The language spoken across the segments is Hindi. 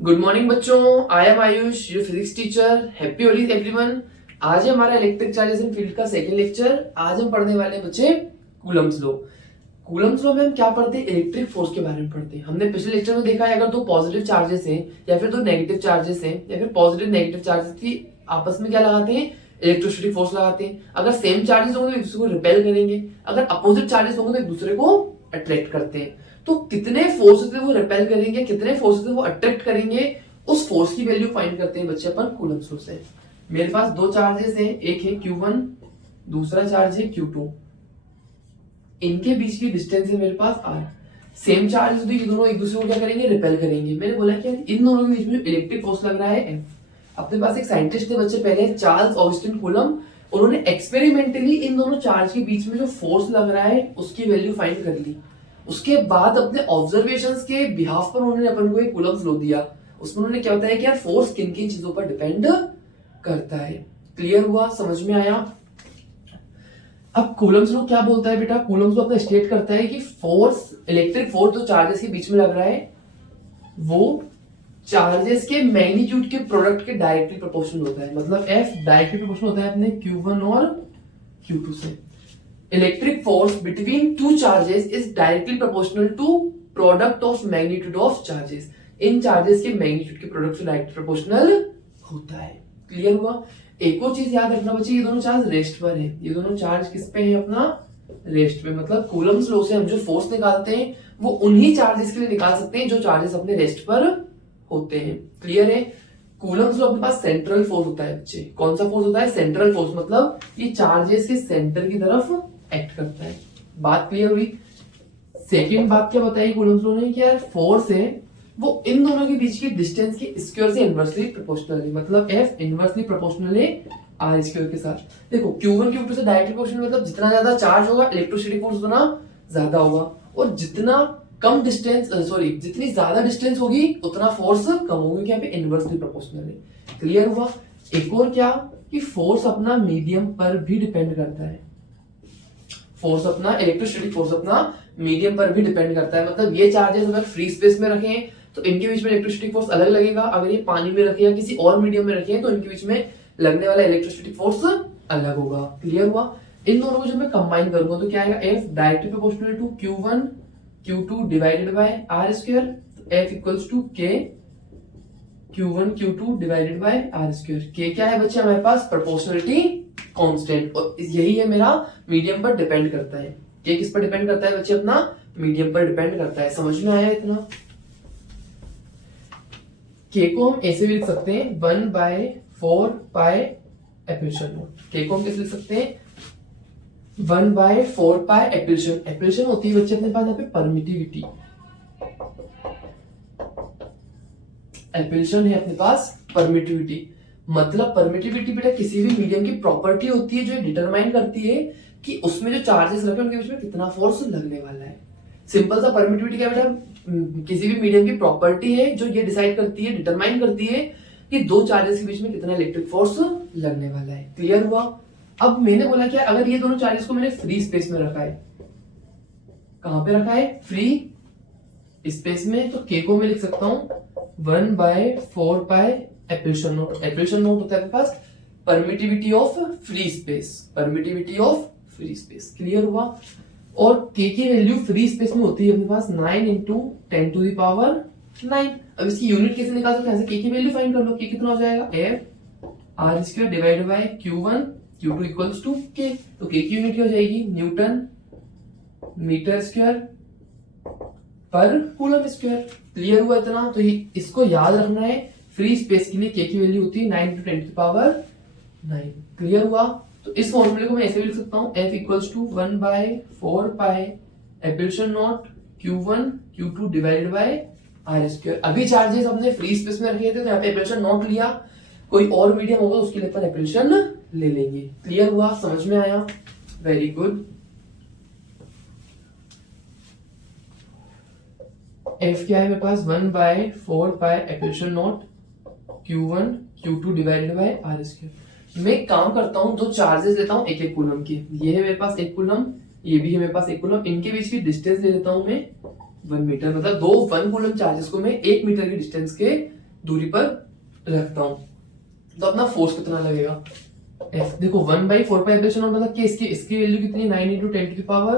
गुड मॉर्निंग बच्चों, I am Ayush, your physics teacher. Happy Holi everyone. आज है हमारा इलेक्ट्रिक चार्जेस इन फील्ड का सेकंड लेक्चर। आज हम पढ़ने वाले हैं बच्चे कूलम्स लॉ। कूलम्स लॉ में हम क्या पढ़ते हैं? इलेक्ट्रिक फोर्स के बारे में पढ़ते हैं। हमने पिछले लेक्चर में देखा है अगर दो पॉजिटिव चार्जेस हैं या फिर दो नेगेटिव चार्जेस हैं या फिर पॉजिटिव नेगेटिव चार्जेस की आपस में क्या लगाते हैं? इलेक्ट्रोस्टैटिक फोर्स लगाते हैं। अगर सेम चार्जेस होंगे तो एक दूसरे को रिपेल करेंगे, अगर अपोजिट चार्जेस होंगे तो एक दूसरे को अट्रैक्ट करते हैं। तो कितने फोर्स से वो रिपेल करेंगे, कितने फोर्स से वो अट्रैक्ट करेंगे, उस फोर्स की वैल्यू फाइंड करते हैं बच्चे अपन कूलम्स लॉ से। मेरे पास दो चार्जेस हैं, एक है Q1, दूसरा चार्ज है Q2। इनके बीच की डिस्टेंस है मेरे पास R। सेम चार्जेस तो ये दोनों एक दूसरे को क्या करेंगे? रिपेल करेंगे। मैंने बोला कि इन दोनों के बीच में इलेक्ट्रिक फोर्स लग रहा है F। अपने पास एक साइंटिस्ट थे बच्चे पहले, चार्ल्स ऑगस्टिन कूलम। उन्होंने एक्सपेरिमेंटली इन दोनों चार्ज के बीच में जो फोर्स लग रहा है उसकी वैल्यू फाइंड कर ली। उसके बाद अपने ऑब्जर्वेशंस के बिहाफ पर उन्होंने अपन को एक कूलम्स लॉ दिया। उसमें उन्होंने क्या बताया कि यार फोर्स किन किन चीजों पर डिपेंड करता है। क्लियर हुआ? समझ में आया? अब कूलम्स लॉ क्या बोलता है बेटा? कूलम्स लॉ अपना स्टेट करता है कि फोर्स, इलेक्ट्रिक फोर्स जो चार्जेस के बीच में लग रहा है वो चार्जेस के मैग्नीट्यूड के प्रोडक्ट के डायरेक्टली प्रोपोर्शनल होता है। मतलब F डायरेक्टली प्रोपोर्शनल होता है अपने Q1 और Q2 से। Electric force between two charges is directly proportional to product of magnitude of charges. इन चार्जेस के मैग्नीट्यूड के प्रोडक्ट से डायरेक्ट प्रोपोर्शनल होता है। क्लियर हुआ? एक और चीज याद रखना बच्चे, ये दोनों चार्ज रेस्ट पर है। ये दोनों चार्ज किस पे है? अपना रेस्ट पे। मतलब कूलम्स लॉ से हम जो फोर्स निकालते हैं वो उन्हीं चार्जेस के लिए निकाल सकते हैं जो चार्जेस अपने रेस्ट पर होते हैं। क्लियर है? कूलम्स लॉ अपने पास सेंट्रल फोर्स होता है बच्चे। कौन सा फोर्स होता है? Central force. मतलब ये चार्जेस के सेंटर की तरफ एक्ट करता है। बात क्लियर हुई? सेकंड बात क्या बताई कूलम्स लॉ ने कि यार फोर्स है वो इन दोनों के बीच की डिस्टेंस के स्क्वायर से इनवर्सली प्रोपोर्शनल है। मतलब F इनवर्सली प्रोपोर्शनल है R स्क्वायर के साथ। देखो Q1 Q2 से डायरेक्टली प्रोपोर्शनल, मतलब जितना ज्यादा चार्ज होगा इलेक्ट्रोस्टैटिक फोर्स उतना ज्यादा होगा, और जितना कम डिस्टेंस जितनी ज्यादा डिस्टेंस होगी उतना फोर्स कम होगी। यहाँ पे इनवर्सली प्रोपोर्शनल है। क्लियर हुआ? एक और क्या कि फोर्स अपना मीडियम पर भी डिपेंड करता है। फोर्स अपना, इलेक्ट्रोस्टैटिक फोर्स अपना मीडियम पर भी डिपेंड करता है। मतलब ये चार्जेस अगर फ्री स्पेस में रखें तो इनके बीच में इलेक्ट्रोस्टैटिक फोर्स अलग लगेगा, अगर ये पानी में रखे या किसी और मीडियम में रखे तो इनके बीच में लगने वाला इलेक्ट्रोस्टैटिक फोर्स अलग होगा। क्लियर हुआ? इन दोनों को जब मैं कंबाइन करूंगा तो क्या आएगा? F directly proportional to Q1 Q2 divided by R square. F equals to K Q1 Q2 divided by R square. K क्या है बच्चे हमारे पास? प्रोपोर्शनलिटी कांस्टेंट, और यही है मेरा मीडियम पर डिपेंड करता है। K किस पर डिपेंड करता है बच्चे? अपना मीडियम पर डिपेंड करता है। समझ में आया इतना? K को हम ऐसे भी लिख सकते हैं 1/4 पाई एप्सिलॉन नॉट। K को हम कैसे लिख सकते हैं? 1/4 पाई एप्सिलॉन। एप्सिलॉन होती है बच्चे अपने पास यहाँ पे परमिटिविटी। एप्सिलॉन है अपने पास परमिटिविटी। मतलब परमिटिविटी बेटा किसी भी मीडियम की प्रॉपर्टी होती है जो डिटरमाइन करती है कि उसमें जो चार्जेस रखे उनके बीच में कितना फोर्स लगने वाला है। सिंपल सा परमिटिविटी क्या बेटा? किसी भी मीडियम की प्रॉपर्टी है जो ये डिसाइड करती है, डिटरमाइन करती है कि दो चार्जेस के बीच में कितना इलेक्ट्रिक फोर्स लगने वाला है। क्लियर हुआ? अब मैंने बोला क्या, अगर ये दोनों चार्जेस को मैंने फ्री स्पेस में रखा है, कहां पे रखा है? फ्री स्पेस में, तो K को मैं लिख सकता हूं 1/4 pi epsilon naught. Epsilon naught होता है आपके पास permittivity of free space. Permittivity of free space. Clear हुआ? और K की वैल्यू फ्री स्पेस में होती है अपने पास 9 × 10⁹ अब इसकी यूनिट कैसे निकाल सकते हैं? K की वैल्यू फाइंड कर लो। K कितना हो जाएगा? F R square divided by Q1 Q2 equals to K। तो K की यूनिट क्या हो जाएगी? न्यूटन मीटर स्क्वायर पर कूलम स्क्वायर। क्लियर हुआ इतना? तो ये इसको याद रखना है। फ्री स्पेस के लिए K की वैल्यू होती है 9 × 10⁹ क्लियर हुआ? तो इस फॉर्मूले को मैं ऐसे भी लिख सकता हूं F equals to 1/4 pi epsilon naught Q1 Q2 divided by R square. अभी चार्जेस हमने फ्री स्पेस में रखे थे तो यहाँ पे एप्सिलॉन नॉट लिया, कोई और मीडियम होगा उसके लिए अपन एप्सिलॉन ले लेंगे। क्लियर हुआ? समझ में आया? Very good. F क्या है मेरे पास? 1/4 pi epsilon naught Q1 Q2 divided by R square. मैं काम करता हूं, दो चार्जेस लेता हूं एक एक कूलम के। ये है मेरे पास एक कूलम, ये भी है मेरे पास एक कूलम। इनके बीच की डिस्टेंस ले लेता हूं मैं 1 मीटर। मतलब दो 1 कूलम चार्जेस को मैं 1 मीटर की डिस्टेंस के दूरी पर रखता हूं, तो अपना फोर्स कितना लगेगा F। देखो 1/4 मतलब कि इसकी वैल्यू कितनी है 9 into 10 to the power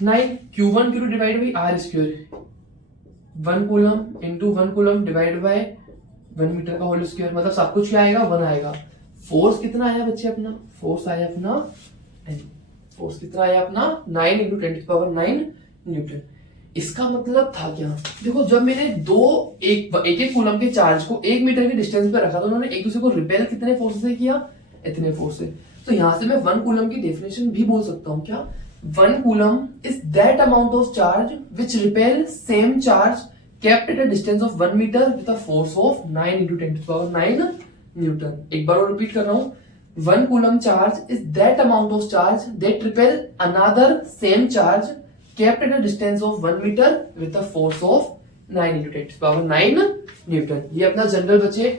9 Q1 Q2 divide by R square 1 coulomb into 1 coulomb divide by 1 metre का होल स्क्वायर, मतलब सब कुछ क्या आएगा 1 आएगा। फोर्स कितना आया बच्चे अपना, फोर्स आया अपना फोर्स कितना आया अपना 9 इंटू 10 टू पावर 9 न्यूटन। इसका मतलब था क्या, देखो जब मैंने एक कूलम के चार्ज को 1 मीटर के डिस्टेंस पे रखा तो उन्होंने एक दूसरे को रिपेल कितने फोर्स से किया, इतने फोर्स से। तो यहां से मैं 1 कूलम की डेफिनेशन भी बोल सकता हूं क्या, 1 coulomb is that amount of charge which repel same charge kept at a distance of 1 meter with a force of 9 into 10 to the power 9 Newton. एक बार और रिपीट कर रहा हूं, 1 coulomb charge is that amount of charge that repel another same charge kept at a distance of 1 meter with a force of 9 into 10 to the power 9 Newton. ये अपना जनरल बचे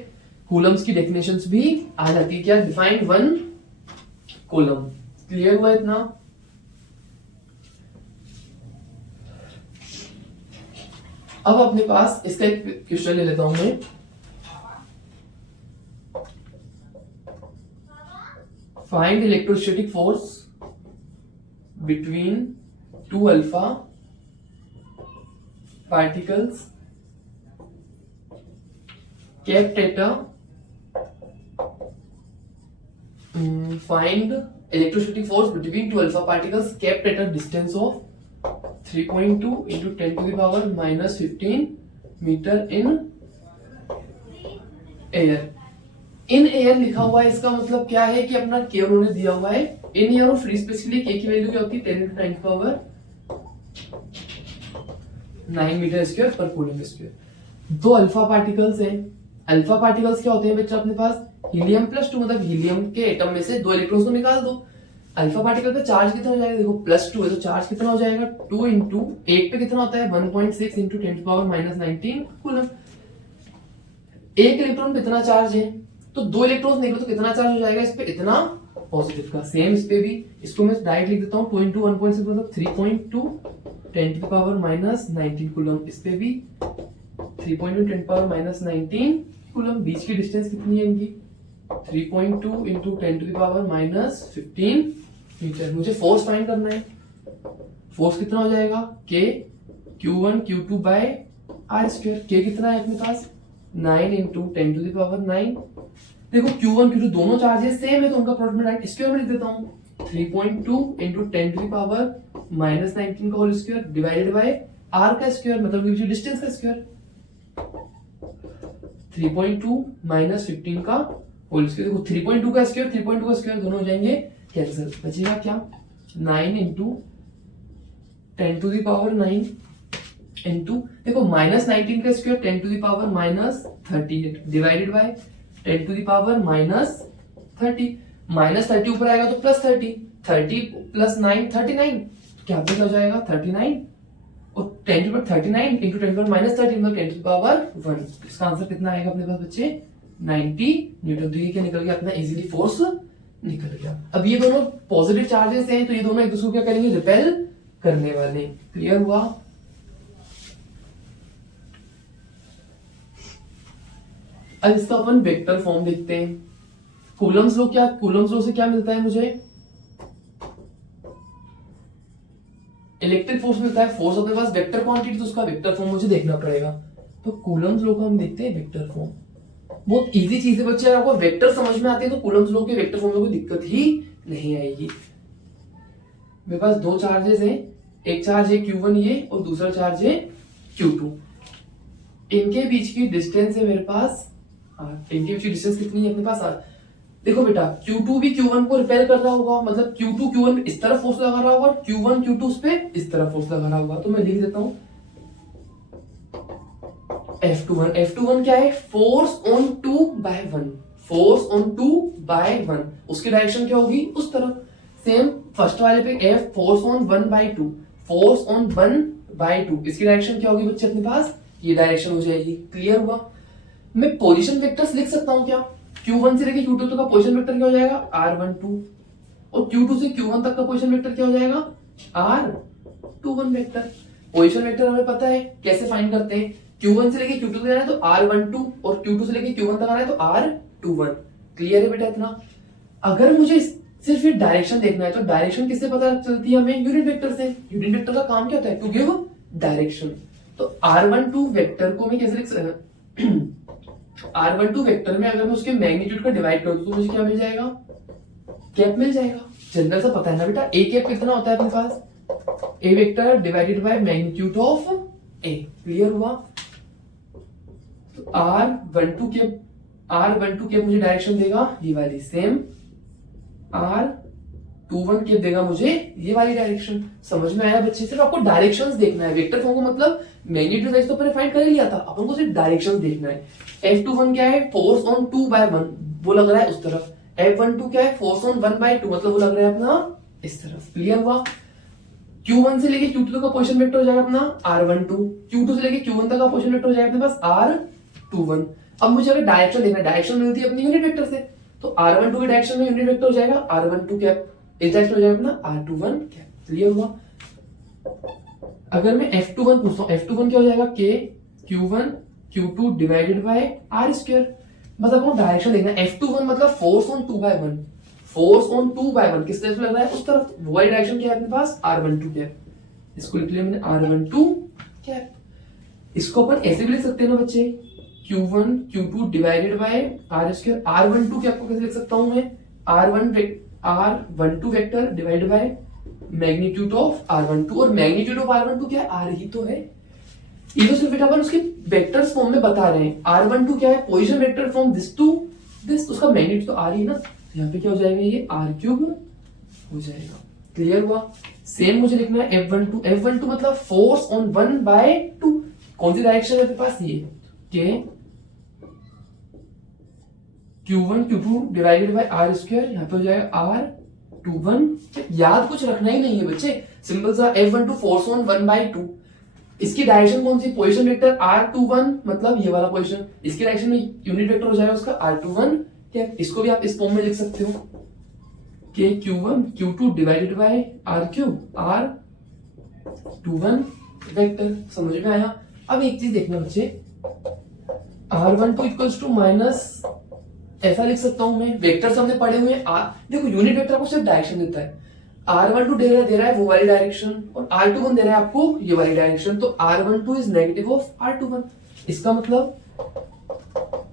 कूलम्स की डेफिनेशंस भी आ जाती है क्या, डिफाइन 1 कूलम। क्लियर हुआ इतना। अब अपने पास इसका एक क्वेश्चन ले लेता हूं मैं, find electrostatic force between 2 alpha particles kept at a find electrostatic force between 2 alpha particles kept at a distance of 3.2 into 10 to the power minus 15 metre in air. In air लिखा हुआ है, इसका मतलब क्या है कि अपना के उन्होंने दिया हुआ है इन एयर और फ्री स्पेस के लिए के की वैल्यू क्या होती है 10 into 9 पावर 9 मीटर स्क्वायर पर कूलम स्क्वायर। दो अल्फा पार्टिकल्स हैं, अल्फा पार्टिकल्स क्या होते हैं बच्चा अपने पास, हीलियम प्लस 2 मतलब हीलियम के एटम में से 2 इलेक्ट्रॉन्स को निकाल दो। अल्फा पार्टिकल पे चार्ज कितना हो जाएगा, देखो +2 है तो चार्ज कितना हो जाएगा 2 इंटू 8 पे कितना होता है 1.6 इंटू 10 पावर -19 कूलम। एक इलेक्ट्रॉन पे इतना चार्ज है तो 2 इलेक्ट्रॉन्स निकले तो कितना चार्ज हो जाएगा इस पे, इतना पॉजिटिव का। सेम इस पे भी, इसको मैं डायरेक्ट लिख देता हूँ 2 इंटू 1.6 मतलब 3.2 10 टू पावर -19 कूलम। इस पे भी 3.2 10 पावर -19 कूलम। बीच की डिस्टेंस कितनी है इनकी 3.2 इंटू 10 टू पावर -15 मीटर। मुझे फोर्स फाइंड करना है, फोर्स कितना हो जाएगा K Q1 Q2 बाय R स्क्वायर। K कितना है अपने पास 9 इंटू 10 टू पावर 9। देखो Q1 Q2 दोनों चार्जेस सेम है तो उनका प्रोडक्ट में डायरेक्ट स्क्वायर में लिख देता हूँ 3.2 इंटू 10 टू पावर -19 का whole square divided by R का स्क्वायर मतलब डिस्टेंस का स्क्वायर 3.2 -15 का होल स्क्वायर। देखो 3.2 का स्क्वायर 3.2 का स्क्वायर दोनों हो जाएंगे कैंसिल, बचेगा क्या 9 इंटू 10 टू पावर 9 इंटू देखो -19 का square 10 to power -38 divided by 10 to power -30 -30 ऊपर आएगा तो +30 30 + 9 39 क्या हो जाएगा 39 और 10 टू पावर 39 इंटू 10 पावर -30 मतलब 10 टू पावर 1। इसका आंसर कितना आएगा अपने पास बच्चे 90 न्यूटन। तो ये क्या निकल गया अपना इजीली फोर्स निकल गया। अब ये दोनों पॉजिटिव चार्जेस हैं तो ये दोनों एक दूसरे को क्या करेंगे रिपेल करने वाले। क्लियर हुआ। अब इसका अपन वेक्टर फॉर्म देखते हैं। कूलम्स लॉ से क्या मिलता है मुझे, इलेक्ट्रिक फोर्स मिलता है। फोर्स अपने पास वेक्टर क्वांटिटी तो उसका वेक्टर फॉर्म मुझे देखना पड़ेगा। तो कूलम्स लॉ का हम देखते हैं वेक्टर फॉर्म। बहुत इजी चीज है बच्चे, आपको वेक्टर समझ में आते हैं तो कूलम्स लॉ के वेक्टर फॉर्म में कोई दिक्कत ही नहीं आएगी। मेरे पास दो चार्जेस हैं, एक चार्ज है Q1 ये और दूसरा चार्ज है Q2। इनके बीच की डिस्टेंस है मेरे पास इनके बीच की डिस्टेंस कितनी है अपने पास देखो बेटा Q2 भी Q1 को रिपेल कर रहा होगा, मतलब Q2 Q1 इस तरफ फोर्स लगा रहा होगा और Q1 Q2 उस पे इस तरफ फोर्स लगा रहा होगा। तो मैं लिख देता हूं F21 क्या है force on 2 by 1, force on 2 by 1 उसकी डायरेक्शन क्या होगी उस तरफ। सेम फर्स्ट वाले पे F force on 1 by 2, force on 1 by 2 इसकी डायरेक्शन क्या होगी बच्चे अपने पास ये डायरेक्शन हो जाएगी। क्लियर हुआ। मैं पोजीशन वेक्टर्स लिख सकता हूं क्या, Q1 से लेके Q2 तक का पोजीशन वेक्टर क्या हो जाएगा R12 और Q2 से Q1 तक का पोजीशन वेक्टर क्या हो जाएगा R21 वेक्टर। पोजीशन वेक्टर हमें पता है कैसे फाइंड करते हैं, Q1 से लेके Q2 तक जाना है तो R12 और Q2 से लेके Q1 तक आना है तो R21। क्लियर है बेटा इतना? अगर मुझे सिर्फ ये डायरेक्शन देखना है तो डायरेक्शन किससे पता चलती है हमें? यूनिट वेक्टर से। यूनिट वेक्टर का काम क्या होता है? To give direction. तो R12 वेक्टर को मैं कैसे लिख सकता? R12 वेक्टर में अगर मैं उसके मैग्नीट्यूड का डिवाइड कर दूं तो मुझे क्या मिल जाएगा? कैप मिल जाएगा। जनरल सा पता है ना बेटा, ए कैप कितना होता है अपने पास? A vector divided by magnitude of A. Clear हुआ? तो R12 कैप मुझे डायरेक्शन देगा ये वाली, सेम R21 कैप देगा मुझे ये वाली डायरेक्शन। समझ में आया बच्चे? सिर्फ आपको डायरेक्शंस देखना है। वेक्टर फॉर्म का मतलब मैग्नीट्यूड साइज तो फाइंड कर ही लिया था, अपन को सिर्फ डायरेक्शंस देखना है। F21 क्या है? फोर्स ऑन 2/1, वो लग रहा है उस तरफ। F12 क्या है? फोर्स ऑन 1/2, मतलब वो लग रहा है अपना इस तरफ। क्लियर हुआ? Q1 से लेके Q2 तक का पोजीशन वेक्टर हो जाएगा अपना R12, Q2 से लेके Q1 तक का पोजीशन वेक्टर हो जाएगा अपने पास R21। अब मुझे अगर डायरेक्शन देखना है, डायरेक्शन मिलती है अपनी यूनिट वेक्टर से, तो R12 की डायरेक्शन में यूनिट वेक्टर हो जाएगा R12 कैप, इस डायरेक्शन हो जाएगा अपना R21 कैप। क्लियर हुआ? अगर मैं F21 पूछता हूँ, F21 क्या हो जाएगा? K Q1 Q2 divided by R square. बस आपको डायरेक्शन देखना है। F21 मतलब फोर्स ऑन 2/1, फोर्स ऑन 2/1 किस तरफ लग रहा है? उस तरफ। वो वाली डायरेक्शन क्या है अपने पास? R12 cap. इसको लिख लिया मैंने R12 कैप। इसको अपन ऐसे भी लिख सकते हैं ना बच्चे, Q1 Q2 divided by R square. R12 cap को कैसे लिख सकता हूं मैं? R12 vector divided by magnitude of R12, और मैग्नीट्यूड ऑफ R12 क्या है? R ही तो है। ये तो सिर्फ बेटा अपन उसके वेक्टर्स फॉर्म में बता रहे हैं। R12 क्या है? Position vector from this to this, उसका मैग्नीट्यूड तो R ही है ना। यहाँ पे क्या हो जाएगा? ये R³ हो जाएगा। क्लियर हुआ? सेम मुझे लिखना है F12 मतलब फोर्स ऑन 1/2। कौन सी डायरेक्शन है आपके पास? ये के Q1 Q2 divided by R square, यहाँ पे हो जाएगा R21। याद कुछ रखना ही नहीं है बच्चे, सिंपल सा F12 फोर्स ऑन 1/2। इसकी डायरेक्शन कौन सी? पोजीशन वेक्टर R21, मतलब ये वाला पोजीशन। इसकी डायरेक्शन में यूनिट वेक्टर हो जाएगा उसका R21 कैप। इसको भी आप इस फॉर्म में लिख सकते हो, के Q1 Q2 divided bye R³ R21 vector. समझ में आया? अब एक चीज देखना बच्चे, R12 इक्वल्स टू माइनस, ऐसा लिख सकता हूं मैं, वेक्टर्स हमने पढ़े हुए हैं। देखो यूनिट वेक्टर आपको सिर्फ डायरेक्शन देता है। R12 दे रहा है वो वाली डायरेक्शन, और R21 दे रहा है आपको ये वाली डायरेक्शन। तो R12 is negative of R21। इसका मतलब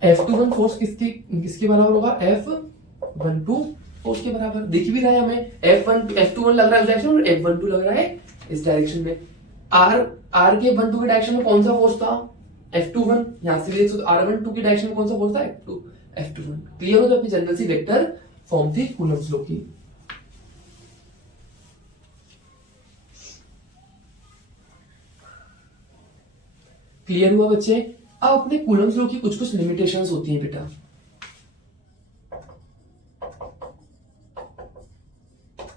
F21 फोर्स किसके बराबर होगा? F12 फोर्स के बराबर। दिख भी रहा है हमें, F21 लग रहा है इस डायरेक्शन में, F12 लग रहा है इस डायरेक्शन में। R के 12 की डायरेक्शन में कौन सा फोर्स था? F21। यहां से देख सकते हो R12 की डायरेक्शन में कौन सा फोर्स था? F21। क्लियर हो? तो अपनी जनरल सी वेक्टर फॉर्म थी कूलम्ब्स लॉ की। क्लियर हुआ बच्चे? अब अपने कूलम्ब्स लॉ की कुछ लिमिटेशंस होती हैं बेटा।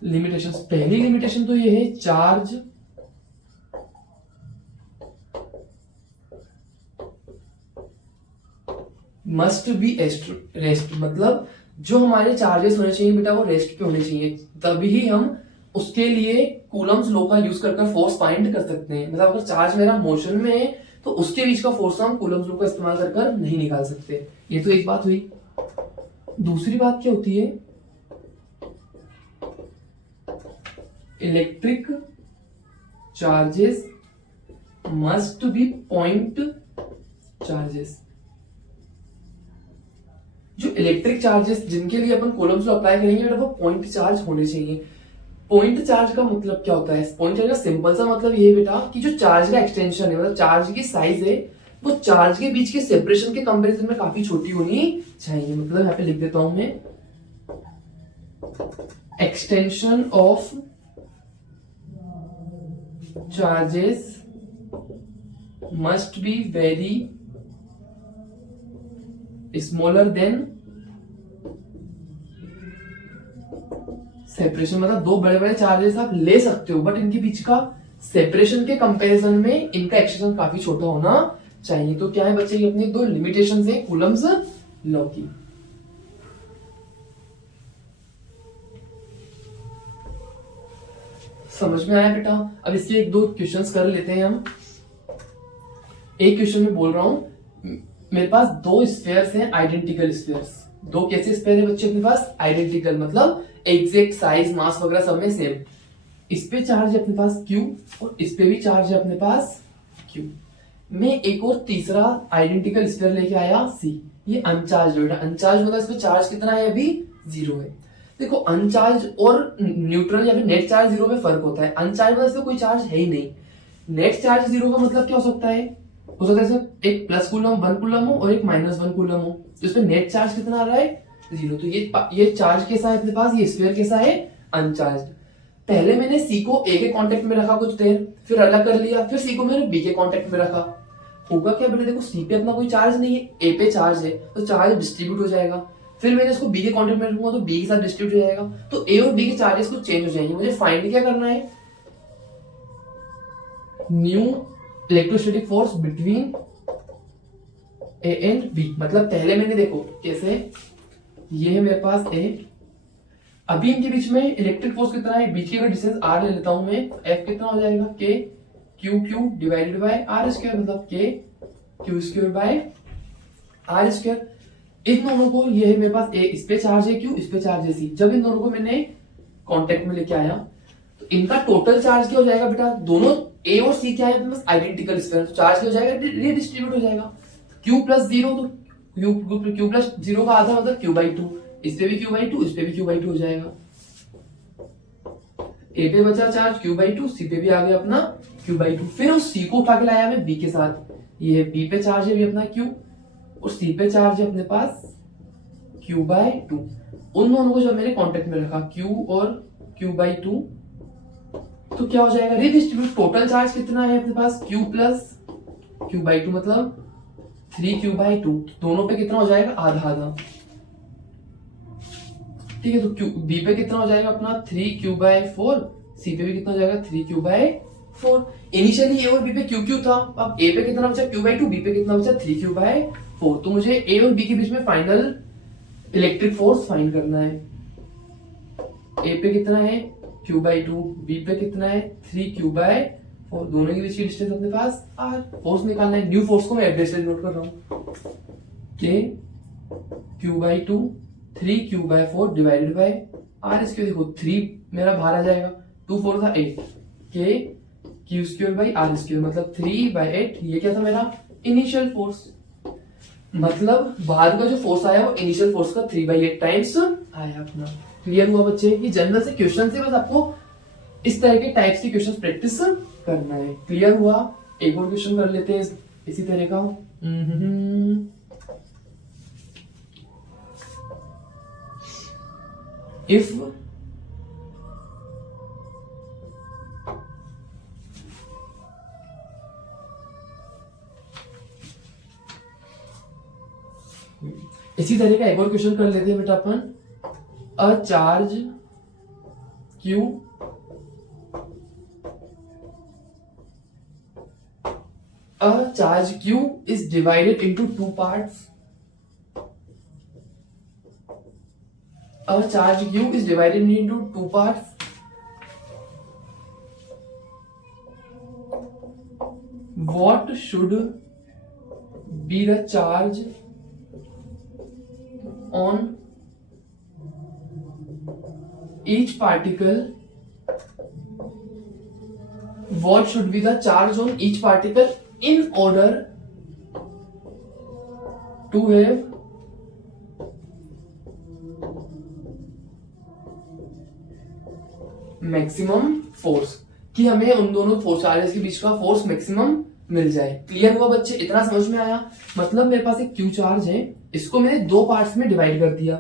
लिमिटेशंस, पहली लिमिटेशन तो ये है, चार्ज मस्ट बी रेस्ट, मतलब जो हमारे चार्जेस होने चाहिए बेटा वो रेस्ट पे होने चाहिए, तभी हम उसके लिए कूलम्ब्स लॉ का यूज कर फोर्स फाइंड कर सकते हैं। मतलब अगर चार्ज मेरा मोशन में है तो उसके बीच का फोर्स हम कूलम्ब्स लॉ का इस्तेमाल कर नहीं निकाल सकते। ये तो एक बात हुई। दूसरी बात क्या होती है? Electric charges must be point charges. जो इलेक्ट्रिक चार्जेस जिनके लिए अपन कूलम्ब्स लॉ अप्लाई करेंगे वो पॉइंट चार्ज होने चाहिए। पॉइंट चार्ज का मतलब क्या होता है? पॉइंट चार्ज का सिंपल सा मतलब ये बेटा कि जो चार्ज का एक्सटेंशन है, मतलब चार्ज की साइज है, वो चार्ज के बीच के सेपरेशन के कंपैरिजन में काफी छोटी होनी चाहिए। मतलब यहाँ पे लिख देता हूं मैं, extension of charges must be very smaller than separation. मतलब दो बड़े बड़े चार्जेस आप ले सकते हो बट इनके बीच का सेपरेशन के कंपैरिजन में इनका एक्सटेंशन काफी छोटा होना चाहिए। तो क्या है बच्चे, ये अपनी दो लिमिटेशंस है कूलम्ब्स लॉ की। समझ में आया बेटा? अब इसके एक दो क्वेश्चंस कर लेते हैं हम। एक क्वेश्चन में बोल रहा हूं मेरे पास दो स्फीयर्स हैं, आइडेंटिकल स्फीयर्स। दो कैसे स्फीयर है बच्चे अपने पास? आइडेंटिकल, मतलब एग्जैक्ट साइज मास वगैरह सब में सेम। इस पे चार्ज है अपने पास Q और इस पे भी चार्ज है अपने पास Q। मैं एक और तीसरा आइडेंटिकल स्फीयर लेके आया C। ये अनचार्ज बेटा, अनचार्ज मतलब इसमें चार्ज कितना है? अभी 0 है। देखो अनचार्ज और न्यूट्रल या फिर नेट चार्ज 0 में फर्क होता है। अनचार्ज मतलब इसमें कोई चार्ज है ही नहीं। नेट चार्ज 0 का मतलब क्या हो सकता है? हो सकता है इसमें एक प्लस कूलम 1 कूलम हो और एक माइनस 1 कूलम हो, तो इसमें नेट चार्ज कितना आ रहा है? 0। तो ये चार्ज कैसा है अपने पास? ये स्फीयर कैसा है? अनचार्ज। पहले मैंने सी को ए के कांटेक्ट में रखा कुछ देर, फिर अलग कर लिया, फिर सी को मैंने बी के कांटेक्ट में रखा। होगा क्या बेटा? देखो सी पे अपना कोई चार्ज नहीं है, ए पे चार्ज है, तो चार्ज डिस्ट्रीब्यूट हो जाएगा। फिर मैंने इसको बी के कांटेक्ट में रखूंगा तो बी के साथ डिस्ट्रीब्यूट हो जाएगा, तो ए और बी के चार्जेस को चेंज हो जाएंगे। मुझे फाइंड क्या करना है? New electrostatic force between A and B. मतलब पहले मैंने देखो कैसे, ये है मेरे पास ए, अभी इनके बीच में इलेक्ट्रिक फोर्स कितना है? बीच की अगर डिस्टेंस आर ले लेता हूं मैं, एफ कितना हो जाएगा? K q q divided by r square, मतलब K q square by r square. इन दोनों को, ये है मेरे पास ए, इस पे चार्ज है क्यू, इस पे चार्ज है सी। जब इन दोनों को मैंने कांटेक्ट में लेके आया तो इनका टोटल चार्ज क्या हो जाएगा बेटा? दोनों ए और सी क्या है? बस आइडेंटिकल स्फीयर, चार्ज क्या हो जाएगा? रीडिस्ट्रीब्यूट हो जाएगा। क्यू प्लस 0, तो क्यू प्लस 0 का आधा मतलब Q/2। इस पे भी Q/2, इस पे भी Q/2 हो जाएगा। ए पे बचा चार्ज Q/2, सी पे भी आ गया अपना Q/2। फिर उस सी को उठा के लाया मैं बी के साथ, ये बी पे चार्ज है भी अपना Q और सी पे चार्ज है अपने पास Q/2। उन दोनों को जब मैंने कांटेक्ट में रखा Q और Q/2, तो क्या हो जाएगा? रीडिस्ट्रीब्यूट। टोटल चार्ज कितना है अपने पास? Q प्लस Q/2 मतलब 3Q/2। दोनों पे कितना हो जाएगा? आधा आधा। ठीक है, तो बी पे कितना हो जाएगा अपना? 3Q/4। सी पे भी कितना हो जाएगा? 3Q/4। इनिशियली ए और बी पे Q था, अब ए पे कितना बचा? Q/2, बी पे कितना बचा? 3Q/4। तो मुझे ए और बी के बीच में फाइनल इलेक्ट्रिक फोर्स फाइंड करना है। ए पे कितना है? Q/2, बी पे कितना है? 3Q/4। दोनों के बीच की डिस्टेंस अपने पास आर। फोर्स निकालना है, न्यू फोर्स को मैं एवरेज से नोट कर रहा हूं, के Q/2 3Q/4 divided by r square. देखो 3 मेरा बाहर आ जाएगा, 2 4 था 8, के Q²/r², मतलब 3/8। ये क्या था मेरा? Initial force. मतलब बाहर का जो फोर्स आया वो इनिशियल फोर्स का 3/8 टाइम्स आया अपना। क्लियर हुआ बच्चे? ये जनरल से क्वेश्चन से बस आपको इस तरह के टाइप्स के क्वेश्चन प्रैक्टिस करना है। क्लियर हुआ? एक और क्वेश्चन कर लेते हैं इसी तरह का। इफ इसी तरह का एक और क्वेश्चन कर लेते हैं बेटा अपन। A charge Q is divided into two parts. A charge Q is divided into two parts. What should be the charge on each particle? What should be the charge on each particle in order to have maximum force, कि हमें उन दोनों फोर्स चार्जेस के बीच का फोर्स मैक्सिमम मिल जाए। क्लियर हुआ बच्चे? इतना समझ में आया? मतलब मेरे पास एक क्यू चार्ज है, इसको मैंने दो पार्ट्स में डिवाइड कर दिया।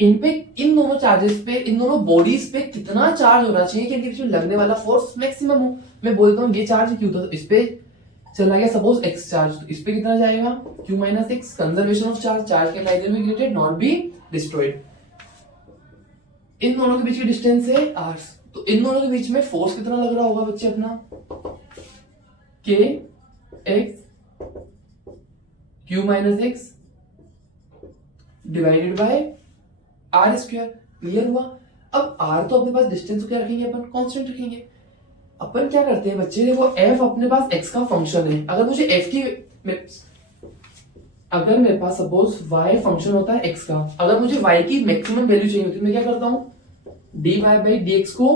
इन पे, इन दोनों चार्जेस पे, इन दोनों बॉडीज पे कितना चार्ज होना चाहिए कि इनके बीच में लगने वाला फोर्स मैक्सिमम हो। मैं बोलता हूँ ये चार्ज क्यू था, इस पे चला गया सपोज एक्स चार्ज, तो इस पे कितना जाएगा? Q-x। Conservation of charge, charge can neither be created nor be destroyed. इन दोनों के बीच की डिस्टेंस है r, तो इन दोनों के बीच में फोर्स कितना लग रहा होगा बच्चे अपना? Kx Q-x divided by r square. Clear हुआ? अब r तो अपने पास डिस्टेंस को क्या रखेंगे अपन? कांस्टेंट रखेंगे। अपन क्या करते हैं बच्चे, देखो f अपने पास x का फंक्शन है। अगर मुझे f की अगर मेरे पास सपोज y फंक्शन होता है x का, अगर मुझे y की मैक्सिमम वैल्यू चाहिए होती है, मैं क्या करता हूँ, dy बाई dx को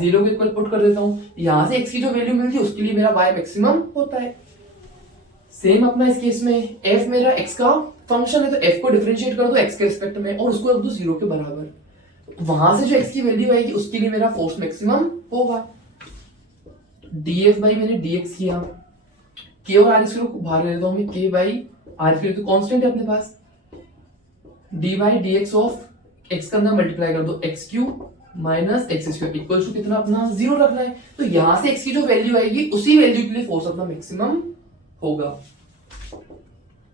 0 के इक्वल पुट कर देता हूँ। यहां से x की जो वैल्यू मिलती है उसके लिए मेरा y मैक्सिमम होता है। सेम अपना इस केस में f मेरा x का फंक्शन है, तो f को डिफरेंशिएट कर दो x के रिस्पेक्ट में और उसको रख दो 0 के बराबर। वहां से जो x की वैल्यू आएगी उसके लिए मेरा फोर्स मैक्सिमम होगा। df बाई मैंने dx किया, k और r स्क्वायर को बाहर ले लेता हूं मैं, k बाई r स्क्वायर तो कांस्टेंट है अपने पास, d by dx of x का अंदर मल्टीप्लाई कर दो x cube minus x square equal to कितना अपना 0 रखना है। तो यहां से x की जो वैल्यू आएगी उसी वैल्यू के लिए फोर्स अपना मैक्सिमम होगा।